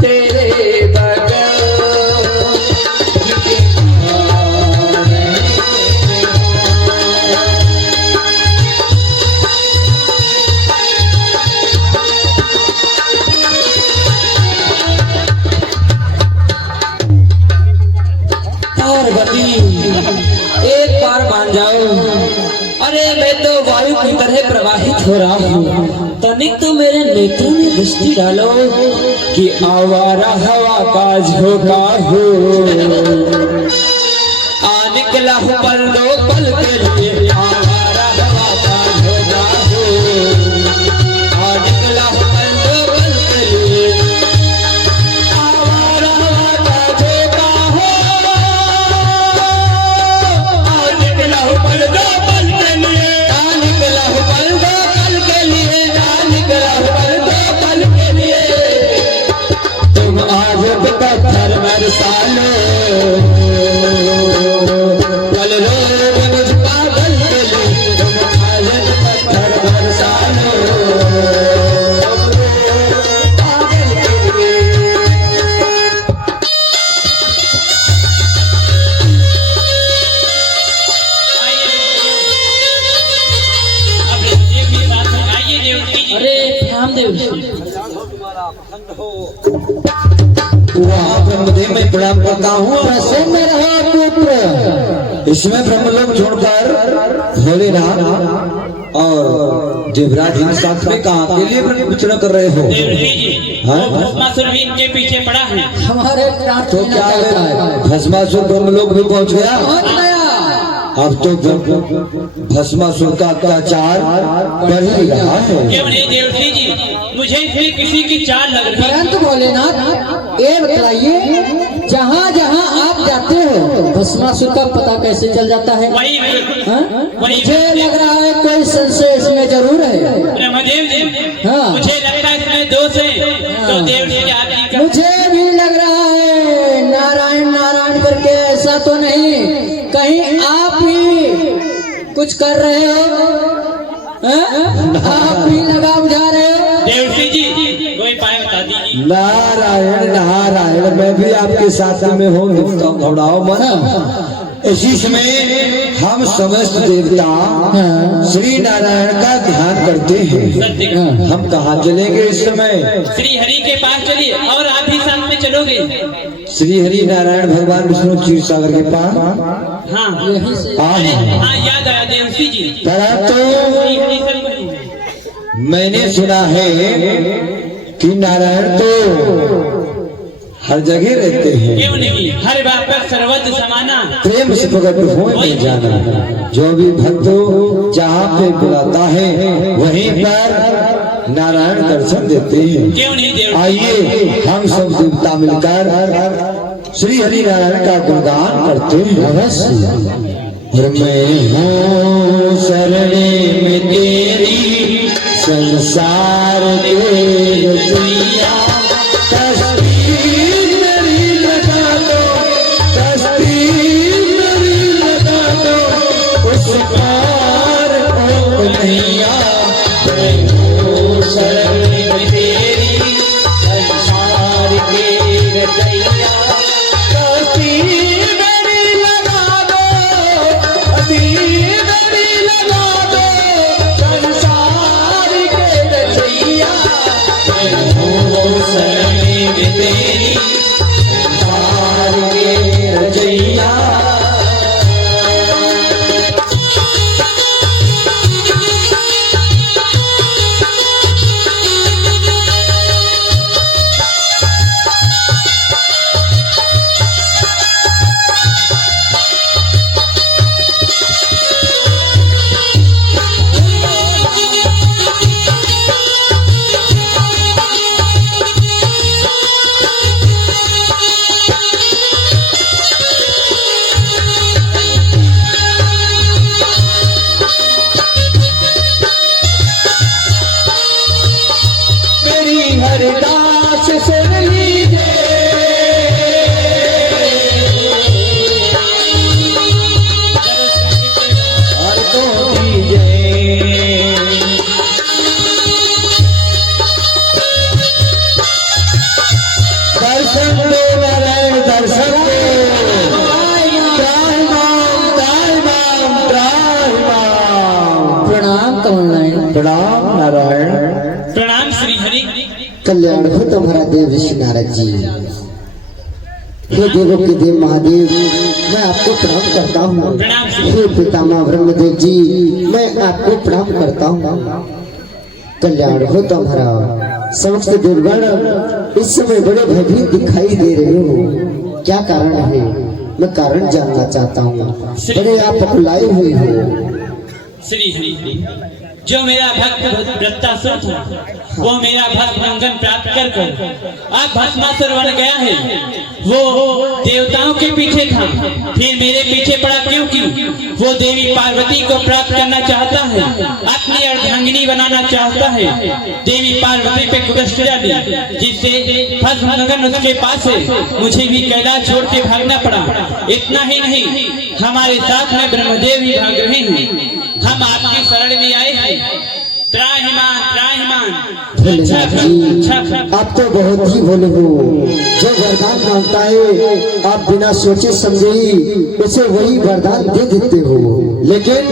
तेरे बगल जिए जा रहे हैं। पार्वती एक बार मान जाओ। अरे मैं तो वायु की तरह प्रवाहित हो रहा हूँ, तनिक तो मेरे नेत्रों में दृष्टि डालो कि आवारा हवा का झोंका हो। आ निकला हूँ पल दो पल के लिए, आवारा हवा का झोंका हो। आ निकला हूँ पल दो पल के लिए, आवारा हवा का झोंका हो। आ निकला हूँ पल दो पल के लिए, आ निकला हूँ पल दो पल के लिए, आ निकला हूँ पल दो पल के लिए। तुम आज पत्थर बरसालो, पल रोग मुझ पागल के लिए। तुम आज पत्थर बरसालो, पागल के लिए। अब देव की बात है, आइए देव जी। अरे रामदेव ब्रह्मदेव मैं प्रणाम करता हूँ। प्रसन्न रहो पुत्र। इसमें ब्रह्मलोक छोड़कर भोलेनाथ और देवराज जी साथ में कहाँ के लिए विचरण कर रहे हो? देव जी हाँ? वो भस्मासुर भी इनके पीछे पड़ा है। हमारे प्राण तो क्या है, भस्मासुर ब्रह्मलोक में पहुँच गया। पहुंच गया। अब तो भस्मासुर का अत्याचार बढ़ ही रहा है। क्यों नहीं देव जी, मुझे इसमें किसी की चाल लग रही है। परंतु भोलेनाथ ये बताइए, जहाँ जहाँ आप जाते हो भस्मासुर का पता कैसे चल जाता है? वही हाँ? वही मुझे लग रहा है कोई संशय इसमें जरूर है। ब्रह्मदेव जी, हाँ। मुझे लगता है इसमें दोष है। तो देव जी आप जी का मुझे भी लग रहा है नारायण नारायण करके ऐसा तो नहीं, कहीं आप ही कुछ कर रहे हो? हाँ? आप ही लगा बुझा रहे हो? देव जी कोई पाए बता दीजिए। नारायण नारायण, मैं भी आपके साथ में हूँ, घबराओ मत। इसी समय हम समस्त देवता श्री नारायण का ध्यान करते हैं। सत्य हम कहाँ चलेंगे इस समय? श्री हरि के पास चलिए, और आप भी साथ में चलोगे। श्री हरि नारायण भगवान विष्णु क्षीर सागर के पास। हाँ यही से अरे हाँ, हाँ, याद आया देव जी। परंतु श्री हरि सब कुछ। मैंने सुना है कि नारायण तो हर जगह रहते हैं। क्यों नहीं, हर बात पर सर्वत्र समाना। प्रेम से प्रकट हो नहीं जाना। जो भी भक्त जहाँ पे बुलाता है वहीं पर नारायण दर्शन देते हैं। क्यों नहीं देव? आइए हम सब देवता मिलकर श्री हरि नारायण का गुणगान करते हैं। अवश्य। और मैं हूँ शरणे में तेरी संसार के दुनिया, तस्वीर मेरी लगा दो कल्याण हो तुम्हारा देव ऋषि नारद जी। हे देवों के देव महादेव, मैं आपको प्रणाम करता हूँ। हे पितामह ब्रह्मदेव जी, मैं आपको प्रणाम करता हूँ। कल्याण हो तुम्हारा। समस्त देवगण इस समय बड़े भयभीत दिखाई दे रहे हो, क्या कारण है? मैं कारण जानना चाहता हूँ। बड़े आप पकुलाए हुए हो। श्री हरि, जो मेरा भक्त वृत्तासुर था वो मेरा भक्त मंगन प्राप्त कर अब भस्मासुर बन गया है। वो देवताओं के पीछे था, फिर मेरे पीछे पड़ा क्योंकि वो देवी पार्वती को प्राप्त करना चाहता है, अपनी अर्धांगिनी बनाना चाहता है। देवी पार्वती पे कुदृष्टि डाली, जिससे भस्म मंगन उसके पास है। मुझे भी कैलाश छोड़ के भागना पड़ा। इतना ही नहीं, हमारे साथ में ब्रह्मदेव ही भाग रहे हैं। हम आपकी शरण में आए हैं। त्राहिमाम त्राहिमाम। भोलेनाथ जी, आप तो बहुत ही भोले हो। जो वरदान मांगता है आप बिना सोचे समझे ही उसे वही वरदान दे देते हो, लेकिन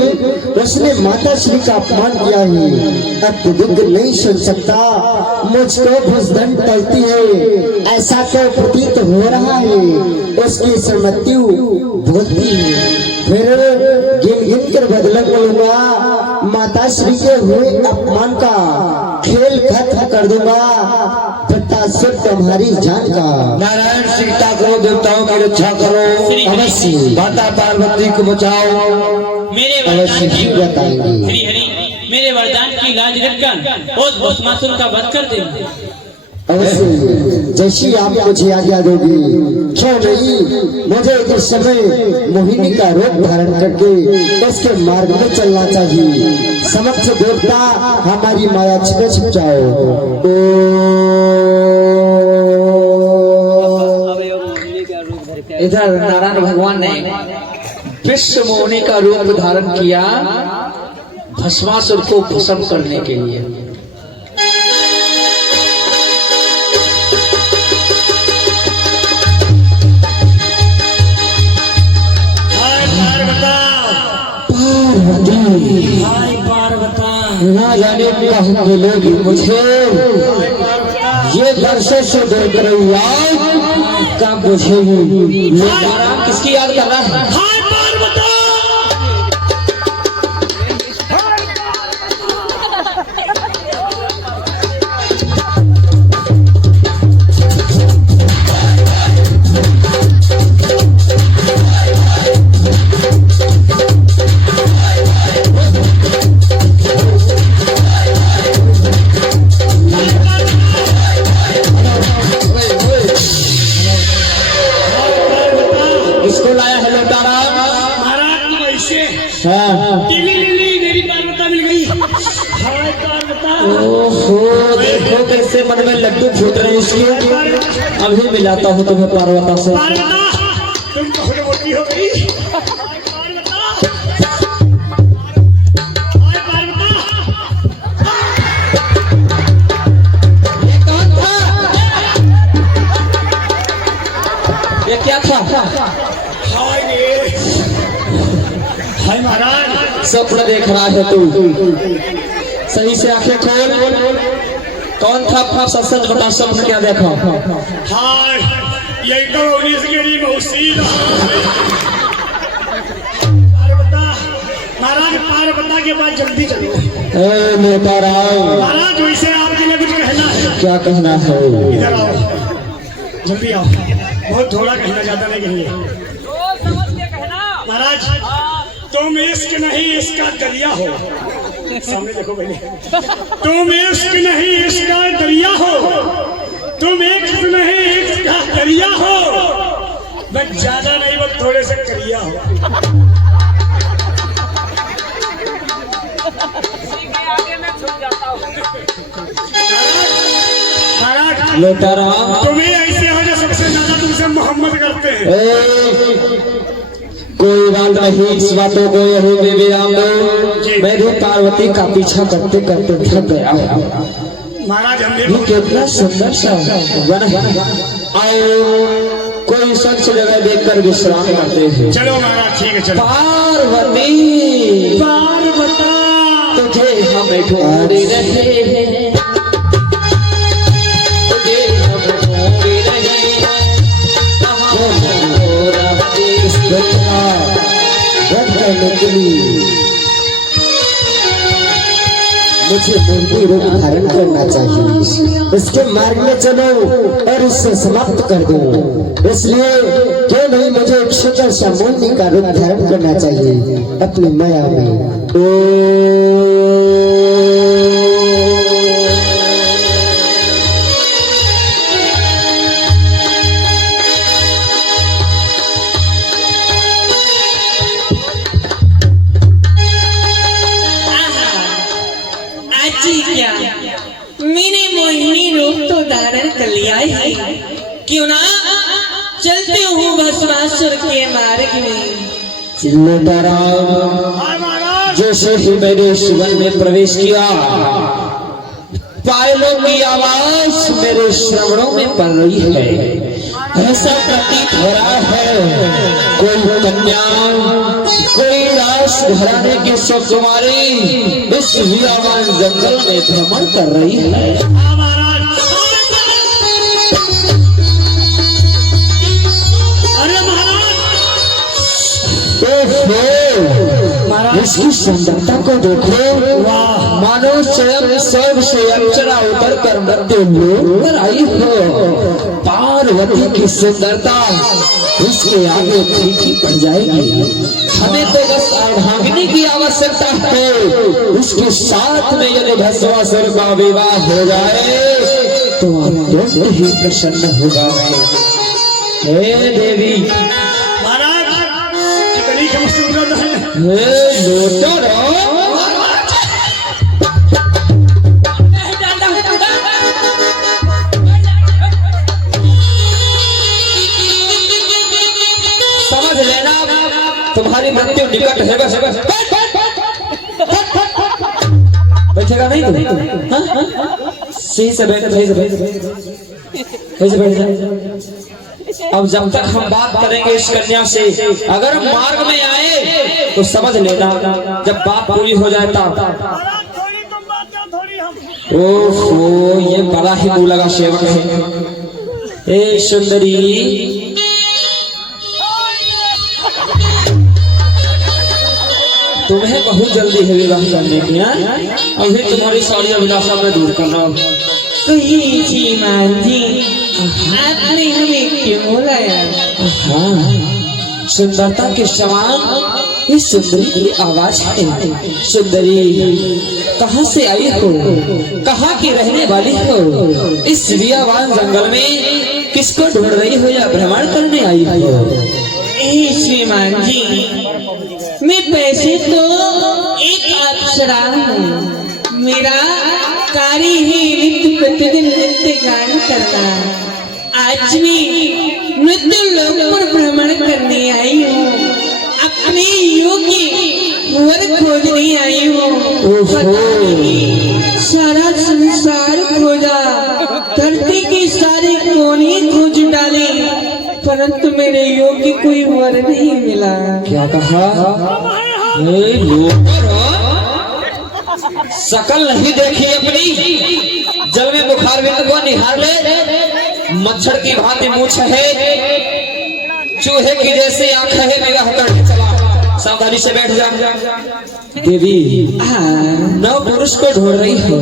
उसने माता श्री का अपमान किया है। अत्यधिक नहीं सुन सकता, मुझको भुजदंड टलती है ऐसा तो प्रतीत हो रहा है। उसकी मृत्यु भोगती है, फिर गिन गिन कर बदला बोलूंगा। माता श्री के हुए अपमान का खेल खत्म कर दूंगा, वृत्तासुर तुम्हारी जान का। नारायण सीता करो, देवताओं की रक्षा करो, अवश्य माता पार्वती को बचाओ। मेरे अवश्य वरदान ही की बताएंगे। श्री हरि, मेरे वरदान की लाज रखकर उस भस्मासुर का वध कर दे। अवश्य जैसी आप मुझे आज्ञा दोगी। क्यों नहीं, मुझे इस समय मोहिनी का रूप धारण करके उसके मार्ग में चलना चाहिए। समक्ष देवता हमारी माया छिप जाओ। इधर नारायण भगवान ने विश्व मोहिनी का रूप धारण किया भस्मासुर को भस्म करने के लिए। ना जाने कहाँ मिलेगी मुझे, ये दर्शे से दूर करूँगा कहाँ बुझेगी। नारायण किसकी याद कर रहा है? मेरी पार्वता मिल गई। हाय पार्वता। ओहो, देखो कैसे मन में लड्डू फूट रहे हैं इसके। अभी मिलाता हूँ तुम्हें पार्वता से। पार्वता, तुम बहुत मोटी हो गई। हाय पार्वता। हाय पार्वता। ये कौन था? ये क्या था? हाय रे। हाय महाराज। स्वप्न देख रहा है तू, सही से आंखें खोल। कौन था? सच सच बता, स्वप्न क्या देखा? हाय, यही तो उन्नीस गिरी मौसी। पार्वता, महाराज पार्वता के पास जल्दी चलो। ए नेता राव, महाराज वैसे आपके लिए कुछ कहना है? क्या कहना है? इधर आओ, जल्दी आओ। बहुत थोड़ा कहना, ज्यादा नहीं कहेंगे। महाराज, तुम इश्क नहीं इसका दरिया हो। सामने देखो पहले। तुम इश्क नहीं इसका दरिया हो। तुम इश्क नहीं इसका दरिया हो। बस ज्यादा नहीं, बस थोड़े से करिया हो। महाराज, लोटारा, तुम्हें ऐसे हो जो सबसे ज्यादा तुमसे मोहब्बत करते हैं। कोई बात नहीं, इस बातों को यही में विराम दो। मैं भी पार्वती का पीछा करते करते थक गया हूँ। महाराज, हमने ये कितना सुंदर सा वन है। आओ कोई स्वच्छ जगह देखकर विश्राम करते हैं। चलो महाराज, ठीक है चलो। पार्वती, पार्वता, तुझे हम ढूंढ रहे हैं। घटना रद्द करने के लिए मुझे मूर्ति रूप धारण करना चाहिए। इसके मार्ग में चलो और इससे समाप्त कर दो। इसलिए क्यों नहीं मुझे एक सुंदर सा मूर्ति का रूप धारण करना चाहिए अपनी माया में। क्या मैंने मोहिनी रूप तो धारण कर लिया है, क्यों ना चलते हूँ भस्मासुर के मार्ग में। जैसे ही मैंने जीवन में प्रवेश किया, पायलों की आवाज मेरे श्रवणों में पड़ रही है। ऐसा प्रतीत हो रहा है कोई कन्या, कोई रास घराने की सुकुमारी इस वीरावान जंगल में भ्रमण कर रही है। अरे महाराज, इसकी सुंदरता को देखो, मानो स्वयं स्वर्ग से अप्सरा उतर कर मध्य लोक पर आई हो। पार्वती की सुंदरता उसके आगे फीकी पड़ जाएगी। हमें तो बस अर्धांगिनी की आवश्यकता है। उसके साथ में यदि भस्मासुर का विवाह हो जाए तो अत्यंत ही प्रसन्न होगा। हे देवी महाराज, कितनी खूबसूरत है। हे लोटर, समझ लेना तुम्हारी मृत्यु निकट है। बस बैठेगा नहीं तुम? सही से बैठ, सही से बैठ, सही से बैठ जा। अब जब तक हम बात करेंगे इस कन्या से, अगर मार्ग में आए तो समझ लेना, जब बात पूरी हो जाए तब। ओहो, ये बड़ा ही मुंह लगा सेवक है। ए सुंदरी, तुम्हें बहुत जल्दी है विवाह करने की। अभी तुम्हारी सारी अभिलाषा में दूर करना। कही जी मान जी, आपने हमें क्यों बुलाया? हाँ, सुंदरता के समान इस सुंदरी की आवाज है। सुंदरी, कहाँ से आई हो? कहाँ की रहने वाली हो? इस बियावान जंगल में किसको ढूंढ रही हो या भ्रमण करने आई हो? श्रीमान जी, मैं पैसे तो एक अप्सरा हूँ। मेरा कार्य ही नित्य प्रतिदिन नृत्य गान करना। आज मैं नृत्य लोक पर भ्रमण करने आई हूँ। अपने योग्य वर खोजने आई हूँ। सारा संसार खोजा, धरती के सारे कोने खोज डाले, परंतु मेरे योग्य कोई वर नहीं मिला। क्या कहा? शकल नहीं देखी अपनी? जल में बुखार बिंद को निहार ले। मच्छर की भांति मूछ है, चूहे की जैसे आंख है। विवाह करने चला, सावधानी से बैठ जा। देवी, नव पुरुष को ढूंढ रही हो,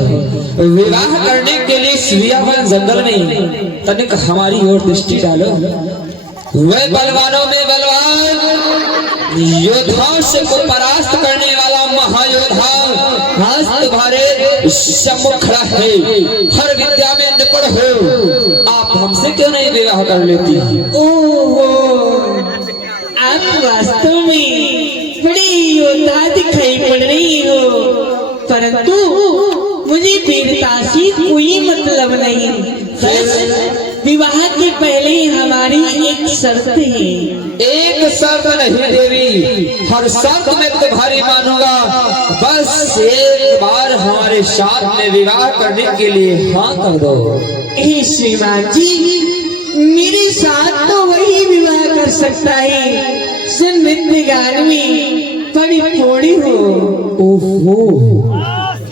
विवाह करने के लिए सियावन जंगल में तनिक हमारी ओर दृष्टि डालो। वे बलवानों में बलवान, योद्धाओं से को परास्त करने वाला महायोद्धा आज तुम्हारे सम्मुख खड़ा है। हर विद्या में निपुण हो, आप हमसे क्यों नहीं विवाह कर लेती? ओहो, आप वास्तव में बड़ी योद्धा दिखाई पड़ रही हो, परंतु मुझे वीरता से कोई मतलब नहीं। बस विवाह के पहले हमारी एक शर्त है। एक शर्त नहीं देवी, हर शर्त में तुम्हारी मानूंगा। बस एक बार हमारे साथ में विवाह करने के लिए हाँ कर दो। हे श्रीमान जी, मेरे साथ तो वही विवाह कर सकता है नृत्य गान में बड़ी थोड़ी हो। ओहो,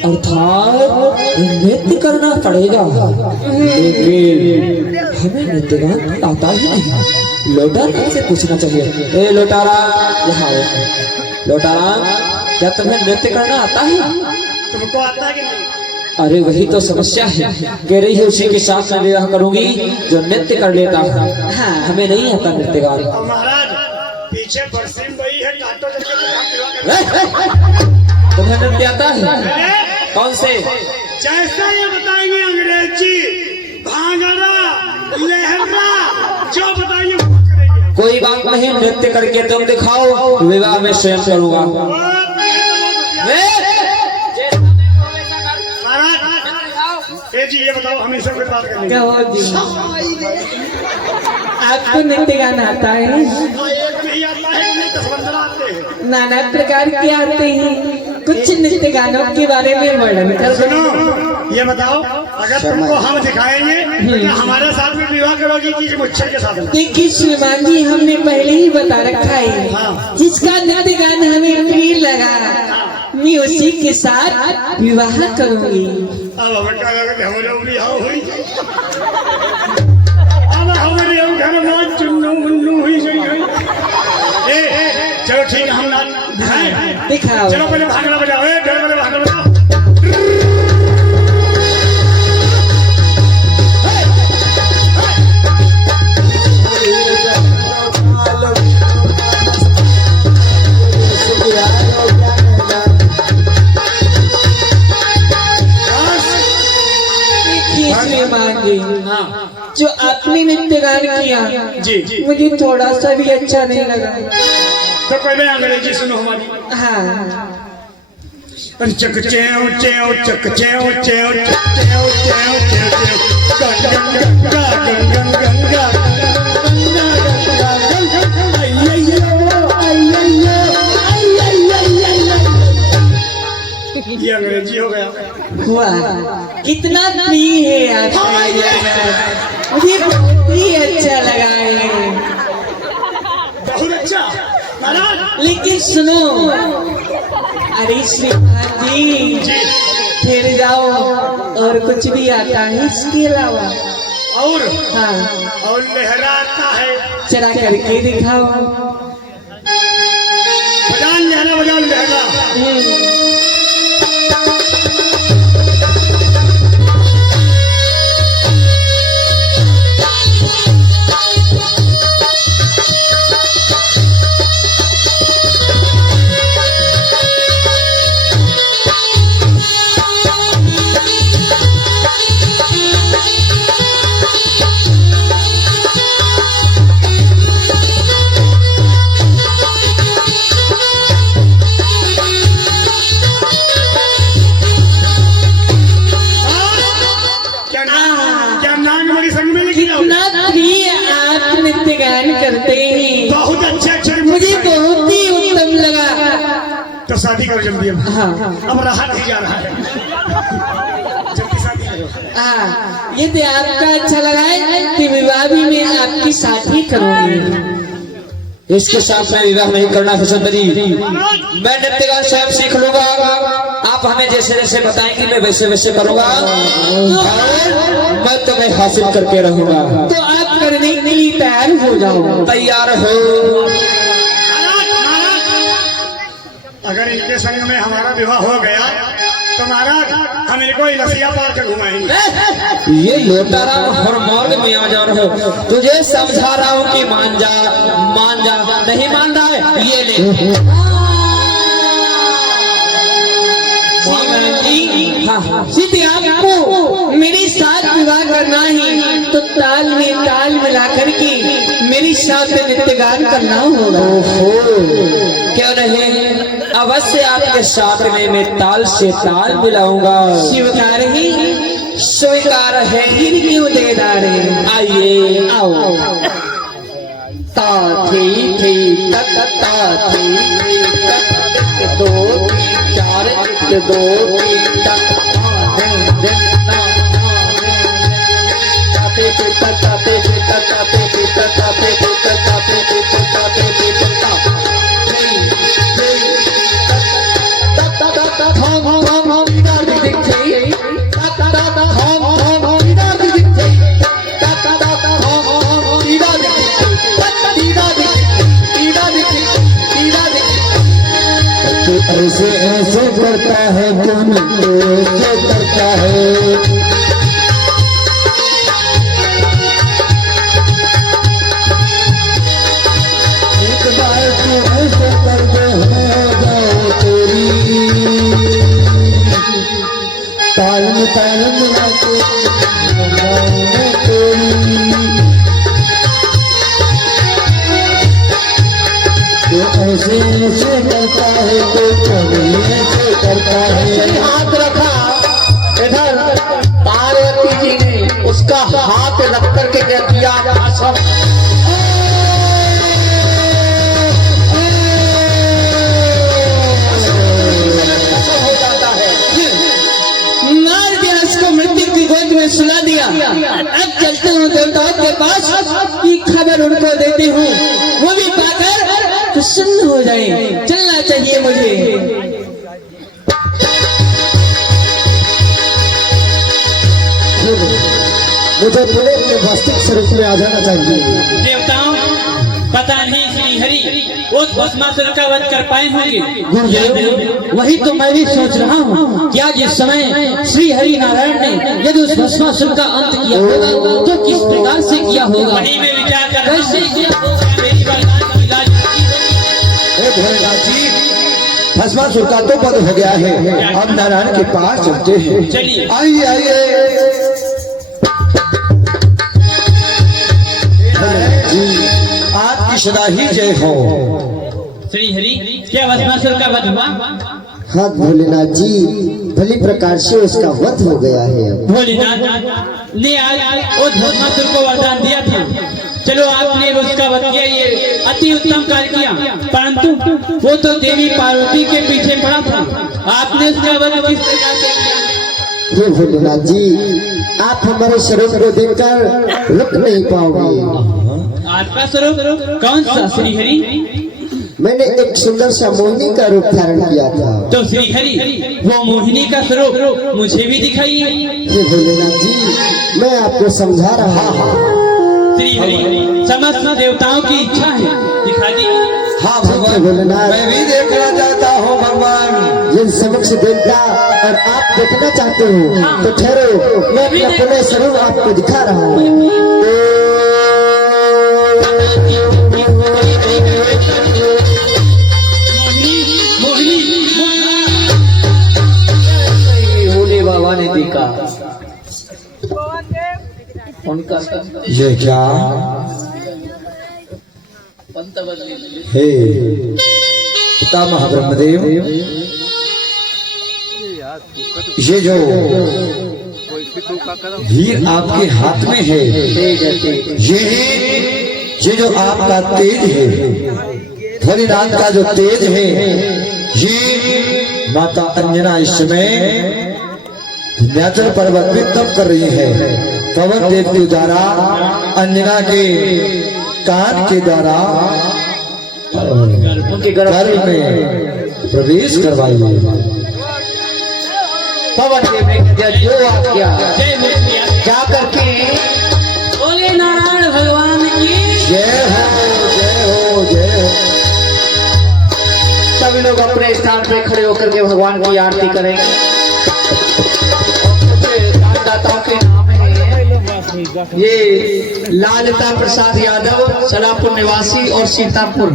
अर्थात नृत्य करना पड़ेगा, लेकिन हमें नृत्य गान आता ही नहीं। लोटाराम से पूछना चाहिए। ए लोटाराम, यहाँ आओ। लोटाराम, क्या तुम्हें नृत्य करना आता है? तुमको आता है कि नहीं? अरे वही तो समस्या है, कह रही है उसी के साथ मैं विवाह करूंगी जो नृत्य कर लेता है। हाँ, हमें नहीं आता नृत्य गान। और महाराज पीछे बरसीम वही है, काटो जैसे हम विवाह करेंगे। तुम्हें नृत्य आता है? कौन से? जैसा ये बताएंगे अंग्रेजी, भांगड़ा, लहरा, जो बताएंगे वो करेंगे। कोई बात नहीं, नृत्य करके तुम दिखाओ, विवाह में स्वयं करूंगा। जी ये बताओ, हम इस सब के बात करेंगे। क्या हो जी? आपको नृत्य गाना आता है? एक नहीं आता है, 10-15 आते हैं। नाना प्रकार के आते हैं। कुछ नृत्य गानों के बारे में वर्णन कर दो। सुनो, ये बताओ, अगर तुमको हम दिखाएंगे तो हमारे साथ में विवाह करोगी कि मुच्छर के साथ? देखिए श्रीमान जी, हमने पहले ही बता रखा है, जिसका नृत्य गान हमें प्रिय लगा मैं उसी के साथ विवाह करूंगी। अब हमें क्या लगा कि हमारे विवाह हुई, अब हमारे घर में चुन्नू मुन्नू हुई गई। चलो ठीक है, हम ना दिखाएं। दिखाओ। चलो पहले भागना बजाओ, पहले भागना बजाओ। श्रीमान जी, जो आपने नृत्य गान किया जी मुझे थोड़ा सा भी अच्छा नहीं लगा। तो पहले अंग्रेजी सुनो हमारी। हाँ, चक चेव चेव चक चेव चेव चक चेव चेव चेव गंगा गंगा गंगा ये अंग्रेजी हो गया। वाह, कितना प्रिय है आपका, मुझे बहुत ही अच्छा लगा है। बहुत अच्छा महाराज। लेकिन सुनो, अरे श्रीमान जी फिर जाओ, और कुछ भी आता है इसके अलावा? और हाँ, और लहरा आता है, चला करके दिखाओ। बजान लहरा, बजान लहरा। करते हैं, बहुत अच्छे मुझे बहुत ही उत्तम लगा। तो शादी करो जल्दी। हाँ, अब रहा नहीं जा रहा है, जल्दी शादी करो। हाँ, यदि आपका अच्छा लगा है तो विवाह भी मैं आपके साथ ही करूँगी। इसके साथ मैं विवाह नहीं करना पसंद करी। मैं नृत्य गान स्वयं सीख लूंगा, आप हमें जैसे जैसे बताएंगे मैं वैसे वैसे करूंगा, मैं तुम्हें हासिल करके रहूंगा। तो आप करने के लिए तैयार हो जाओ। तैयार हो। अगर इनके संग में हमारा विवाह हो गया तो महाराज हम इनको लसिया पार के घुमाएंगे। ये लोटाराम हर मार्ग में आ जा रहे हो, तुझे समझा रहा हूँ कि मान जा, मान जा। नहीं मान रहा है, ये ले। यदि आपको मेरे साथ विवाह करना है तो ताल में ताल मिलाकर के मेरे साथ नृत्य गान करना होगा। क्यों नहीं, अवश्य आपके साथ में मैं ताल से ताल मिलाऊंगा। स्वीकार है, स्वीकार है। फिर क्यों देदार है? आइए आओ। ता थी तक ता थी तक 2 3 4 1 2 3 तक ऐसे ऐसे करता है कौन ऐसे करता है। एक बार तो ऐसे कर दे हो जाओ तेरी, ताल मिला के तेरी। तो ऐसे ऐसे करता है तो कभी ऐसे करता है। हाथ रखा इधर पार्वती जी ने उसका हाथ रख करके क्या किया, आसन हो जाता है, मार दिया उसको, मृत्यु की गोद में सुला दिया। अब चलते हूँ देवताओं के पास की खबर उनको देती हूँ, वो भी पाकर प्रसन्न हो जाए। चलना चाहिए मुझे। मुझे बोले अपने वास्तविक स्वरूप में आ जाना चाहिए। देवताओं, पता नहीं श्री हरि उस भस्मासुर का वध कर पाए होंगे। गुरुदेव, वही तो मैं भी सोच रहा हूँ कि आज इस समय श्री हरि नारायण ने यदि उस भस्मासुर का अंत किया होगा तो किस प्रकार से किया होगा, वही में विचार कर रहा कैसे हूँ। किया होगा। मेरी वरदान की इलाज हे भोलेनाथ जी, भस्मासुर का तो वध हो गया है, अब नारायण के पास चलते हैं। चलिए। आइए आइए। आपकी सदा ही जय हो। श्री हरि, क्या भस्मासुर का वध हुआ? हाँ भोलेनाथ जी, भली प्रकार से उसका वध हो गया है। भोलेनाथ ने आज उस भस्मासुर को वरदान दिया था, चलो आपने उसका वध किया, ये अति उत्तम कार्य किया, परंतु वो तो देवी पार्वती के पीछे पड़ा था, आपने उसका वध किस प्रकार से किया? हे भोलेनाथ जी, आप हमारे स्वरूप को देखकर रुक नहीं पाओगे। आपका स्वरूप कौन सा श्री हरि? मैंने एक सुंदर सा मोहिनी का रूप धारण किया था। तो श्री हरि, वो मोहिनी का स्वरूप मुझे भी दिखाइए। हे भोलेनाथ जी, मैं आपको समझा रहा हूँ। श्री हरि, समस्त देवताओं की इच्छा है, दिखा दीजिए। हाँ भगवान भोलेनाथ, मैं भी देखना चाहता हूँ भगवान। जिन समक्ष देवता और आप देखना चाहते हो तो ठहरो, मैं अपना पूर्ण स्वरूप आपको दिखा रहा हूँ। भोले बाबा ने देखा उनका ये क्या हे पितामह ब्रह्मदेव, ये जो हीर आपके हाथ में है, ये जो आपका तेज है, भोलेनाथ का जो तेज है, ये माता अंजना इस समय विंध्याचल पर्वत में तप कर रही है। पवन देव के द्वारा अंजना के कान के द्वारा उनके गर्भ में प्रवेश करवाइए। पवन देव ने किया जो आज्ञा, जा करके बोले नारायण भगवान की जय हो जय हो जय हो। सभी लोग अपने स्थान पे खड़े होकर के भगवान की आरती करेंगे। दाताओं के नाम है ये लालता प्रसाद यादव, सलापुर निवासी और सीतापुर।